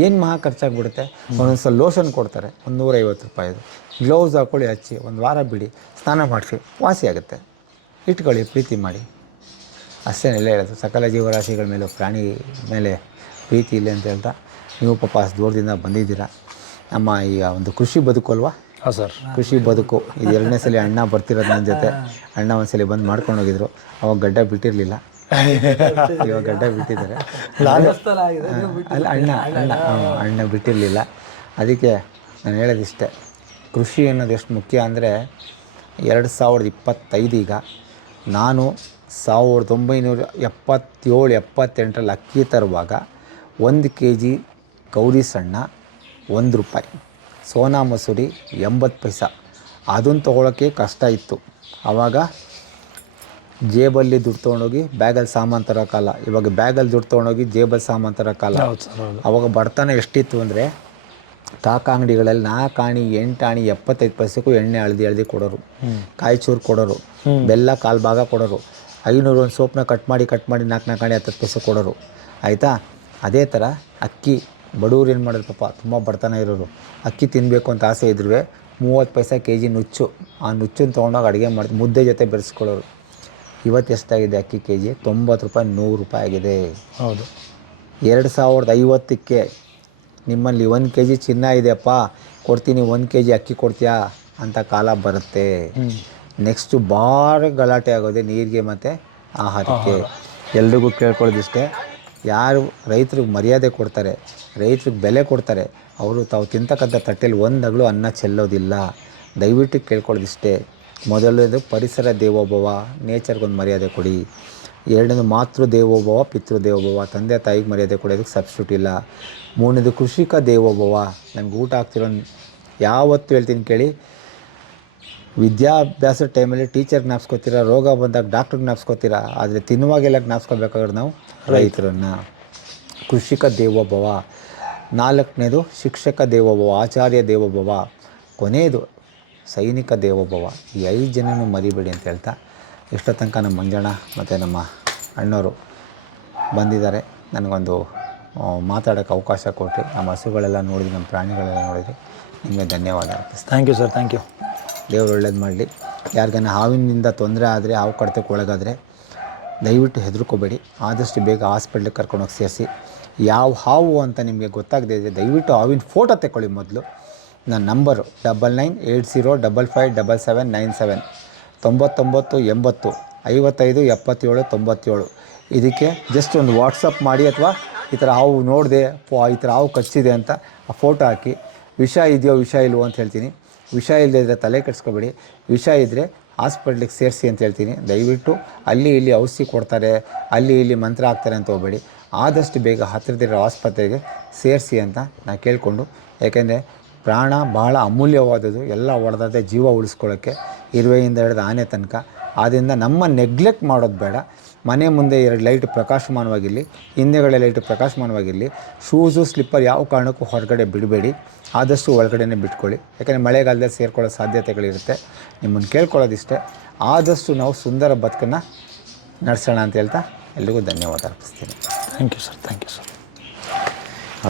ಏನು ಮಹಾ ಖರ್ಚಾಗ್ಬಿಡುತ್ತೆ? ಒಂದೊಂದು ಸಲ ಲೋಷನ್ ಕೊಡ್ತಾರೆ ಒಂದು ನೂರೈವತ್ತು ರೂಪಾಯಿದು ಗ್ಲೌಸ್ ಹಾಕ್ಕೊಳ್ಳಿ ಹಚ್ಚಿ, ಒಂದು ವಾರ ಬಿಡಿ, ಸ್ನಾನ ಮಾಡಿಸಿ, ವಾಸಿ ಆಗುತ್ತೆ. ಇಟ್ಕೊಳ್ಳಿ, ಪ್ರೀತಿ ಮಾಡಿ. ಅಷ್ಟೇನೆಲ್ಲ ಹೇಳೋದು ಸಕಲ ಜೀವರಾಶಿಗಳ ಮೇಲೂ ಪ್ರಾಣಿ ಮೇಲೆ ಪ್ರೀತಿ ಇಲ್ಲ ಅಂತ ಹೇಳ್ತಾ ನೀವು ಪಾಪ ಅಷ್ಟು ದೂರದಿಂದ ಬಂದಿದ್ದೀರಾ. ನಮ್ಮ ಈಗ ಒಂದು ಕೃಷಿ ಬದುಕು ಅಲ್ವಾ? ಹಾಂ ಸರ್. ಕೃಷಿ ಬದುಕು. ಇದು ಎರಡನೇ ಸಲ ಅಣ್ಣ ಬರ್ತಿರೋದು ನನ್ನ ಜೊತೆ. ಅಣ್ಣ ಒಂದ್ಸಲಿ ಬಂದು ಮಾಡ್ಕೊಂಡು ಹೋಗಿದ್ರು. ಅವಾಗ ಗಡ್ಡ ಬಿಟ್ಟಿರಲಿಲ್ಲ. ಇವಾಗ ಗಡ್ಡ ಬಿಟ್ಟಿದ್ದಾರೆ. ಅಲ್ಲ ಅಣ್ಣ ಅಣ್ಣ ಅಣ್ಣ ಬಿಟ್ಟಿರಲಿಲ್ಲ. ಅದಕ್ಕೆ ನಾನು ಹೇಳೋದಿಷ್ಟೇ ಕೃಷಿ ಅನ್ನೋದು ಎಷ್ಟು ಮುಖ್ಯ ಅಂದರೆ ಎರಡು ಸಾವಿರದ ಇಪ್ಪತ್ತೈದು ಈಗ ನಾನು ಸಾವಿರದ ಒಂಬೈನೂರ ಎಪ್ಪತ್ತೇಳು ಎಪ್ಪತ್ತೆಂಟರಲ್ಲಿ ಅಕ್ಕಿ ತರುವಾಗ ಒಂದು ಕೆ ಜಿ ಗೌರಿ ಸಣ್ಣ ಒಂದು ರೂಪಾಯಿ. ಸೋನಾ ಮಸೂರಿ ಎಂಬತ್ತು ಪೈಸ. ಅದನ್ನು ತೊಗೊಳೋಕ್ಕೆ ಕಷ್ಟ ಇತ್ತು. ಆವಾಗ ಜೇಬಲ್ಲಿ ದುಡ್ಡು ತೊಗೊಂಡೋಗಿ ಬ್ಯಾಗಲ್ಲಿ ಸಾಮಾನು ತರೋ ಕಾಲ. ಇವಾಗ ಬ್ಯಾಗಲ್ಲಿ ದುಡ್ಡು ತೊಗೊಂಡೋಗಿ ಜೇಬಲ್ಲಿ ಸಾಮಾನು ತರೋ ಕಾಲ. ಅವಾಗ ಬಡತನ ಎಷ್ಟಿತ್ತು ಅಂದರೆ ಕಾಕ ಅಂಗಡಿಗಳಲ್ಲಿ ನಾಲ್ಕು ಆಣಿ ಎಂಟು ಆಣಿ ಎಪ್ಪತ್ತೈದು ಪೈಸೆಗೂ ಎಣ್ಣೆ ಅಳ್ದಿ ಅಳದಿ ಕೊಡೋರು. ಕಾಯಿಚೂರು ಕೊಡೋರು. ಬೆಲ್ಲ ಕಾಲು ಭಾಗ ಕೊಡೋರು. ಐನೂರು ಒಂದು ಸೋಪ್ನ ಕಟ್ ಮಾಡಿ ಕಟ್ ಮಾಡಿ ನಾಲ್ಕು ನಾಲ್ಕು ಹಣೆ ಹತ್ತು ಪೈಸೆ ಕೊಡೋರು. ಆಯಿತಾ? ಅದೇ ಥರ ಅಕ್ಕಿ ಬಡವ್ರು ಏನು ಮಾಡೋದು ಪಾಪ ತುಂಬ ಬಡತನ ಇರೋರು. ಅಕ್ಕಿ ತಿನ್ನಬೇಕು ಅಂತ ಆಸೆ ಇದ್ರೂ ಮೂವತ್ತು ಪೈಸೆ ಕೆ ಜಿ ನುಚ್ಚು. ಆ ನುಚ್ಚನ್ನು ತೊಗೊಂಡೋಗಿ ಅಡುಗೆ ಮಾಡಿ ಮುದ್ದೆ ಜೊತೆ ಬೆರೆಸ್ಕೊಳ್ಳೋರು. ಇವತ್ತು ಎಷ್ಟಾಗಿದೆ ಅಕ್ಕಿ ಕೆ ಜಿ? ತೊಂಬತ್ತು ರೂಪಾಯಿ ನೂರು ರೂಪಾಯಿ ಆಗಿದೆ. ಹೌದು. ಎರಡು ಸಾವಿರದ ಐವತ್ತಕ್ಕೆ ನಿಮ್ಮಲ್ಲಿ ಒಂದು ಕೆ ಜಿ ಚಿನ್ನ ಇದೆಯಪ್ಪ ಕೊಡ್ತೀನಿ ಒಂದು ಕೆ ಜಿ ಅಕ್ಕಿ ಕೊಡ್ತೀಯಾ ಅಂತ ಕಾಲ ಬರುತ್ತೆ. ನೆಕ್ಸ್ಟು ಭಾರಿ ಗಲಾಟೆ ಆಗೋದೆ ನೀರಿಗೆ ಮತ್ತು ಆಹಾರಕ್ಕೆ. ಎಲ್ರಿಗೂ ಕೇಳ್ಕೊಳ್ಳೋದಿಷ್ಟೇ. ಯಾರು ರೈತರಿಗೆ ಮರ್ಯಾದೆ ಕೊಡ್ತಾರೆ ರೈತರಿಗೆ ಬೆಲೆ ಕೊಡ್ತಾರೆ ಅವರು ತಾವು ತಿಂತಕ್ಕಂಥ ತಟ್ಟೆಯಲ್ಲಿ ಒಂದು ಅಗಳು ಅನ್ನ ಚೆಲ್ಲೋದಿಲ್ಲ. ದಯವಿಟ್ಟು ಕೇಳ್ಕೊಳ್ಳೋದಿಷ್ಟೇ. ಮೊದಲನೇದು ಪರಿಸರ ದೇವೋಭವ ನೇಚರ್ಗೊಂದು ಮರ್ಯಾದೆ ಕೊಡಿ. ಎರಡನೇದು ಮಾತೃ ದೇವೋಭವ ಪಿತೃ ದೇವೋಭವ ತಂದೆ ತಾಯಿಗೆ ಮರ್ಯಾದೆ ಕೊಡೋದಕ್ಕೆ ಸಬ್ಸ್ಟ್ಯೂಟ್ ಇಲ್ಲ. ಮೂರನೇದು ಕೃಷಿಕ ದೇವೋಭವ ನನಗೆ ಊಟ ಆಗ್ತಿರೋ ಯಾವತ್ತು ಹೇಳ್ತೀನಿ ಕೇಳಿ. ವಿದ್ಯಾಭ್ಯಾಸದ ಟೈಮಲ್ಲಿ ಟೀಚರ್ ಜ್ಞಾಪಿಸ್ಕೋತೀರ, ರೋಗ ಬಂದಾಗ ಡಾಕ್ಟ್ರ್ ಜ್ಞಾಪಿಸ್ಕೋತೀರ, ಆದರೆ ತಿನ್ನುವಾಗೆಲ್ಲ ಜ್ಞಾಪಿಸ್ಕೋಬೇಕಾದ್ರೆ ನಾವು ರೈತರನ್ನು. ಕೃಷಿಕ ದೇವೋಭವ. ನಾಲ್ಕನೇದು ಶಿಕ್ಷಕ ದೇವೋಭವ, ಆಚಾರ್ಯ ದೇವೋಭವ. ಕೊನೆಯದು ಸೈನಿಕ ದೇವೋಭವ. ಈ ಐದು ಜನನೂ ಮರಿಬೇಡಿ ಅಂತ ಹೇಳ್ತಾ ಇಷ್ಟ ತನಕ ನಮ್ಮ ಮಂಜಣ್ಣ ಮತ್ತು ನಮ್ಮ ಅಣ್ಣವರು ಬಂದಿದ್ದಾರೆ. ನನಗೊಂದು ಮಾತಾಡೋಕ್ಕೆ ಅವಕಾಶ ಕೊಟ್ಟರೆ ನಮ್ಮ ಹಸುಗಳೆಲ್ಲ ನೋಡಿದ್ರಿ ನಮ್ಮ ಪ್ರಾಣಿಗಳೆಲ್ಲ ನೋಡಿದ್ರಿ ನಿಮಗೆ ಧನ್ಯವಾದ. Thank you sir thank you ದೇವ್ರು ಒಳ್ಳೇದು ಮಾಡಲಿ. ಯಾರಿಗಾನ ಹಾವಿನಿಂದ ತೊಂದರೆ ಆದರೆ, ಹಾವು ಕಡ್ತಕ್ಕೆ ಒಳಗಾದರೆ, ದಯವಿಟ್ಟು ಹೆದರ್ಕೋಬೇಡಿ. ಆದಷ್ಟು ಬೇಗ ಹಾಸ್ಪಿಟ್ಲಿಗೆ ಕರ್ಕೊಂಡೋಗಿ ಸೇರಿಸಿ. ಯಾವ ಹಾವು ಅಂತ ನಿಮಗೆ ಗೊತ್ತಾಗದೇ ಇದೆ ದಯವಿಟ್ಟು ಹಾವಿನ ಫೋಟೋ ತೆಕ್ಕೊಳ್ಳಿ ಮೊದಲು. ನನ್ನ number double nine eight zero double five double seven nine seven ತೊಂಬತ್ತೊಂಬತ್ತು ಎಂಬತ್ತು, ಐವತ್ತೈದು, ಎಪ್ಪತ್ತೇಳು, ತೊಂಬತ್ತೇಳು. ಇದಕ್ಕೆ ಜಸ್ಟ್ ಒಂದು ವಾಟ್ಸಪ್ ಮಾಡಿ ಅಥವಾ ಈ ಥರ ಹಾವು ನೋಡಿದೆ ಈ ಥರ ಹಾವು ಕಚ್ಚಿದೆ ಅಂತ ಆ ಫೋಟೋ ಹಾಕಿ. ವಿಷ ಇದೆಯೋ ವಿಷ ಇಲ್ವೋ ಅಂತ ಹೇಳ್ತೀನಿ. ವಿಷ ಇಲ್ಲದೆ ಇದ್ದರೆ ತಲೆ ಕೆಡಿಸ್ಕೊಬೇಡಿ. ವಿಷ ಇದ್ದರೆ ಹಾಸ್ಪಿಟ್ಲಿಗೆ ಸೇರಿಸಿ ಅಂತ ಹೇಳ್ತೀನಿ. ದಯವಿಟ್ಟು ಅಲ್ಲಿ ಇಲ್ಲಿ ಔಷಧಿ ಕೊಡ್ತಾರೆ, ಅಲ್ಲಿ ಇಲ್ಲಿ ಮಂತ್ರ ಹಾಕ್ತಾರೆ ಅಂತ ಹೋಗಬೇಡಿ. ಆದಷ್ಟು ಬೇಗ ಹತ್ತಿರದಿರೋ ಆಸ್ಪತ್ರೆಗೆ ಸೇರಿಸಿ ಅಂತ ನಾನು ಕೇಳಿಕೊಂಡು, ಯಾಕೆಂದರೆ ಪ್ರಾಣ ಬಹಳ ಅಮೂಲ್ಯವಾದದ್ದು, ಎಲ್ಲ ಹೊಡೆದಾದ ಜೀವ ಉಳಿಸ್ಕೊಳ್ಳೋಕ್ಕೆ, ಇರುವೆಯಿಂದ ಹಿಡಿದ ಆನೆ ತನಕ. ಆದ್ದರಿಂದ ನಮ್ಮ ನೆಗ್ಲೆಕ್ಟ್ ಮಾಡೋದು ಬೇಡ. ಮನೆ ಮುಂದೆ ಎರಡು ಲೈಟ್ ಪ್ರಕಾಶಮಾನವಾಗಿರಲಿ, ಹಿಂದೆಗಡೆ ಲೈಟ್ ಪ್ರಕಾಶಮಾನವಾಗಿರಲಿ ಶೂಸು ಸ್ಲಿಪ್ಪರ್ ಯಾವ ಕಾರಣಕ್ಕೂ ಹೊರಗಡೆ ಬಿಡಬೇಡಿ. ಆದಷ್ಟು ಒಳಗಡೆನೇ ಬಿಟ್ಕೊಳ್ಳಿ. ಯಾಕಂದರೆ ಮಳೆಗಾಲದಲ್ಲಿ ಸೇರ್ಕೊಳ್ಳೋ ಸಾಧ್ಯತೆಗಳಿರುತ್ತೆ. ನಿಮ್ಮನ್ನು ಕೇಳ್ಕೊಳ್ಳೋದಿಷ್ಟೇ. ಆದಷ್ಟು ನಾವು ಸುಂದರ ಬದುಕನ್ನು ನಡೆಸೋಣ ಅಂತ ಹೇಳ್ತಾ ಎಲ್ರಿಗೂ ಧನ್ಯವಾದ ಅರ್ಪಿಸ್ತೀನಿ. Thank you sir thank you sir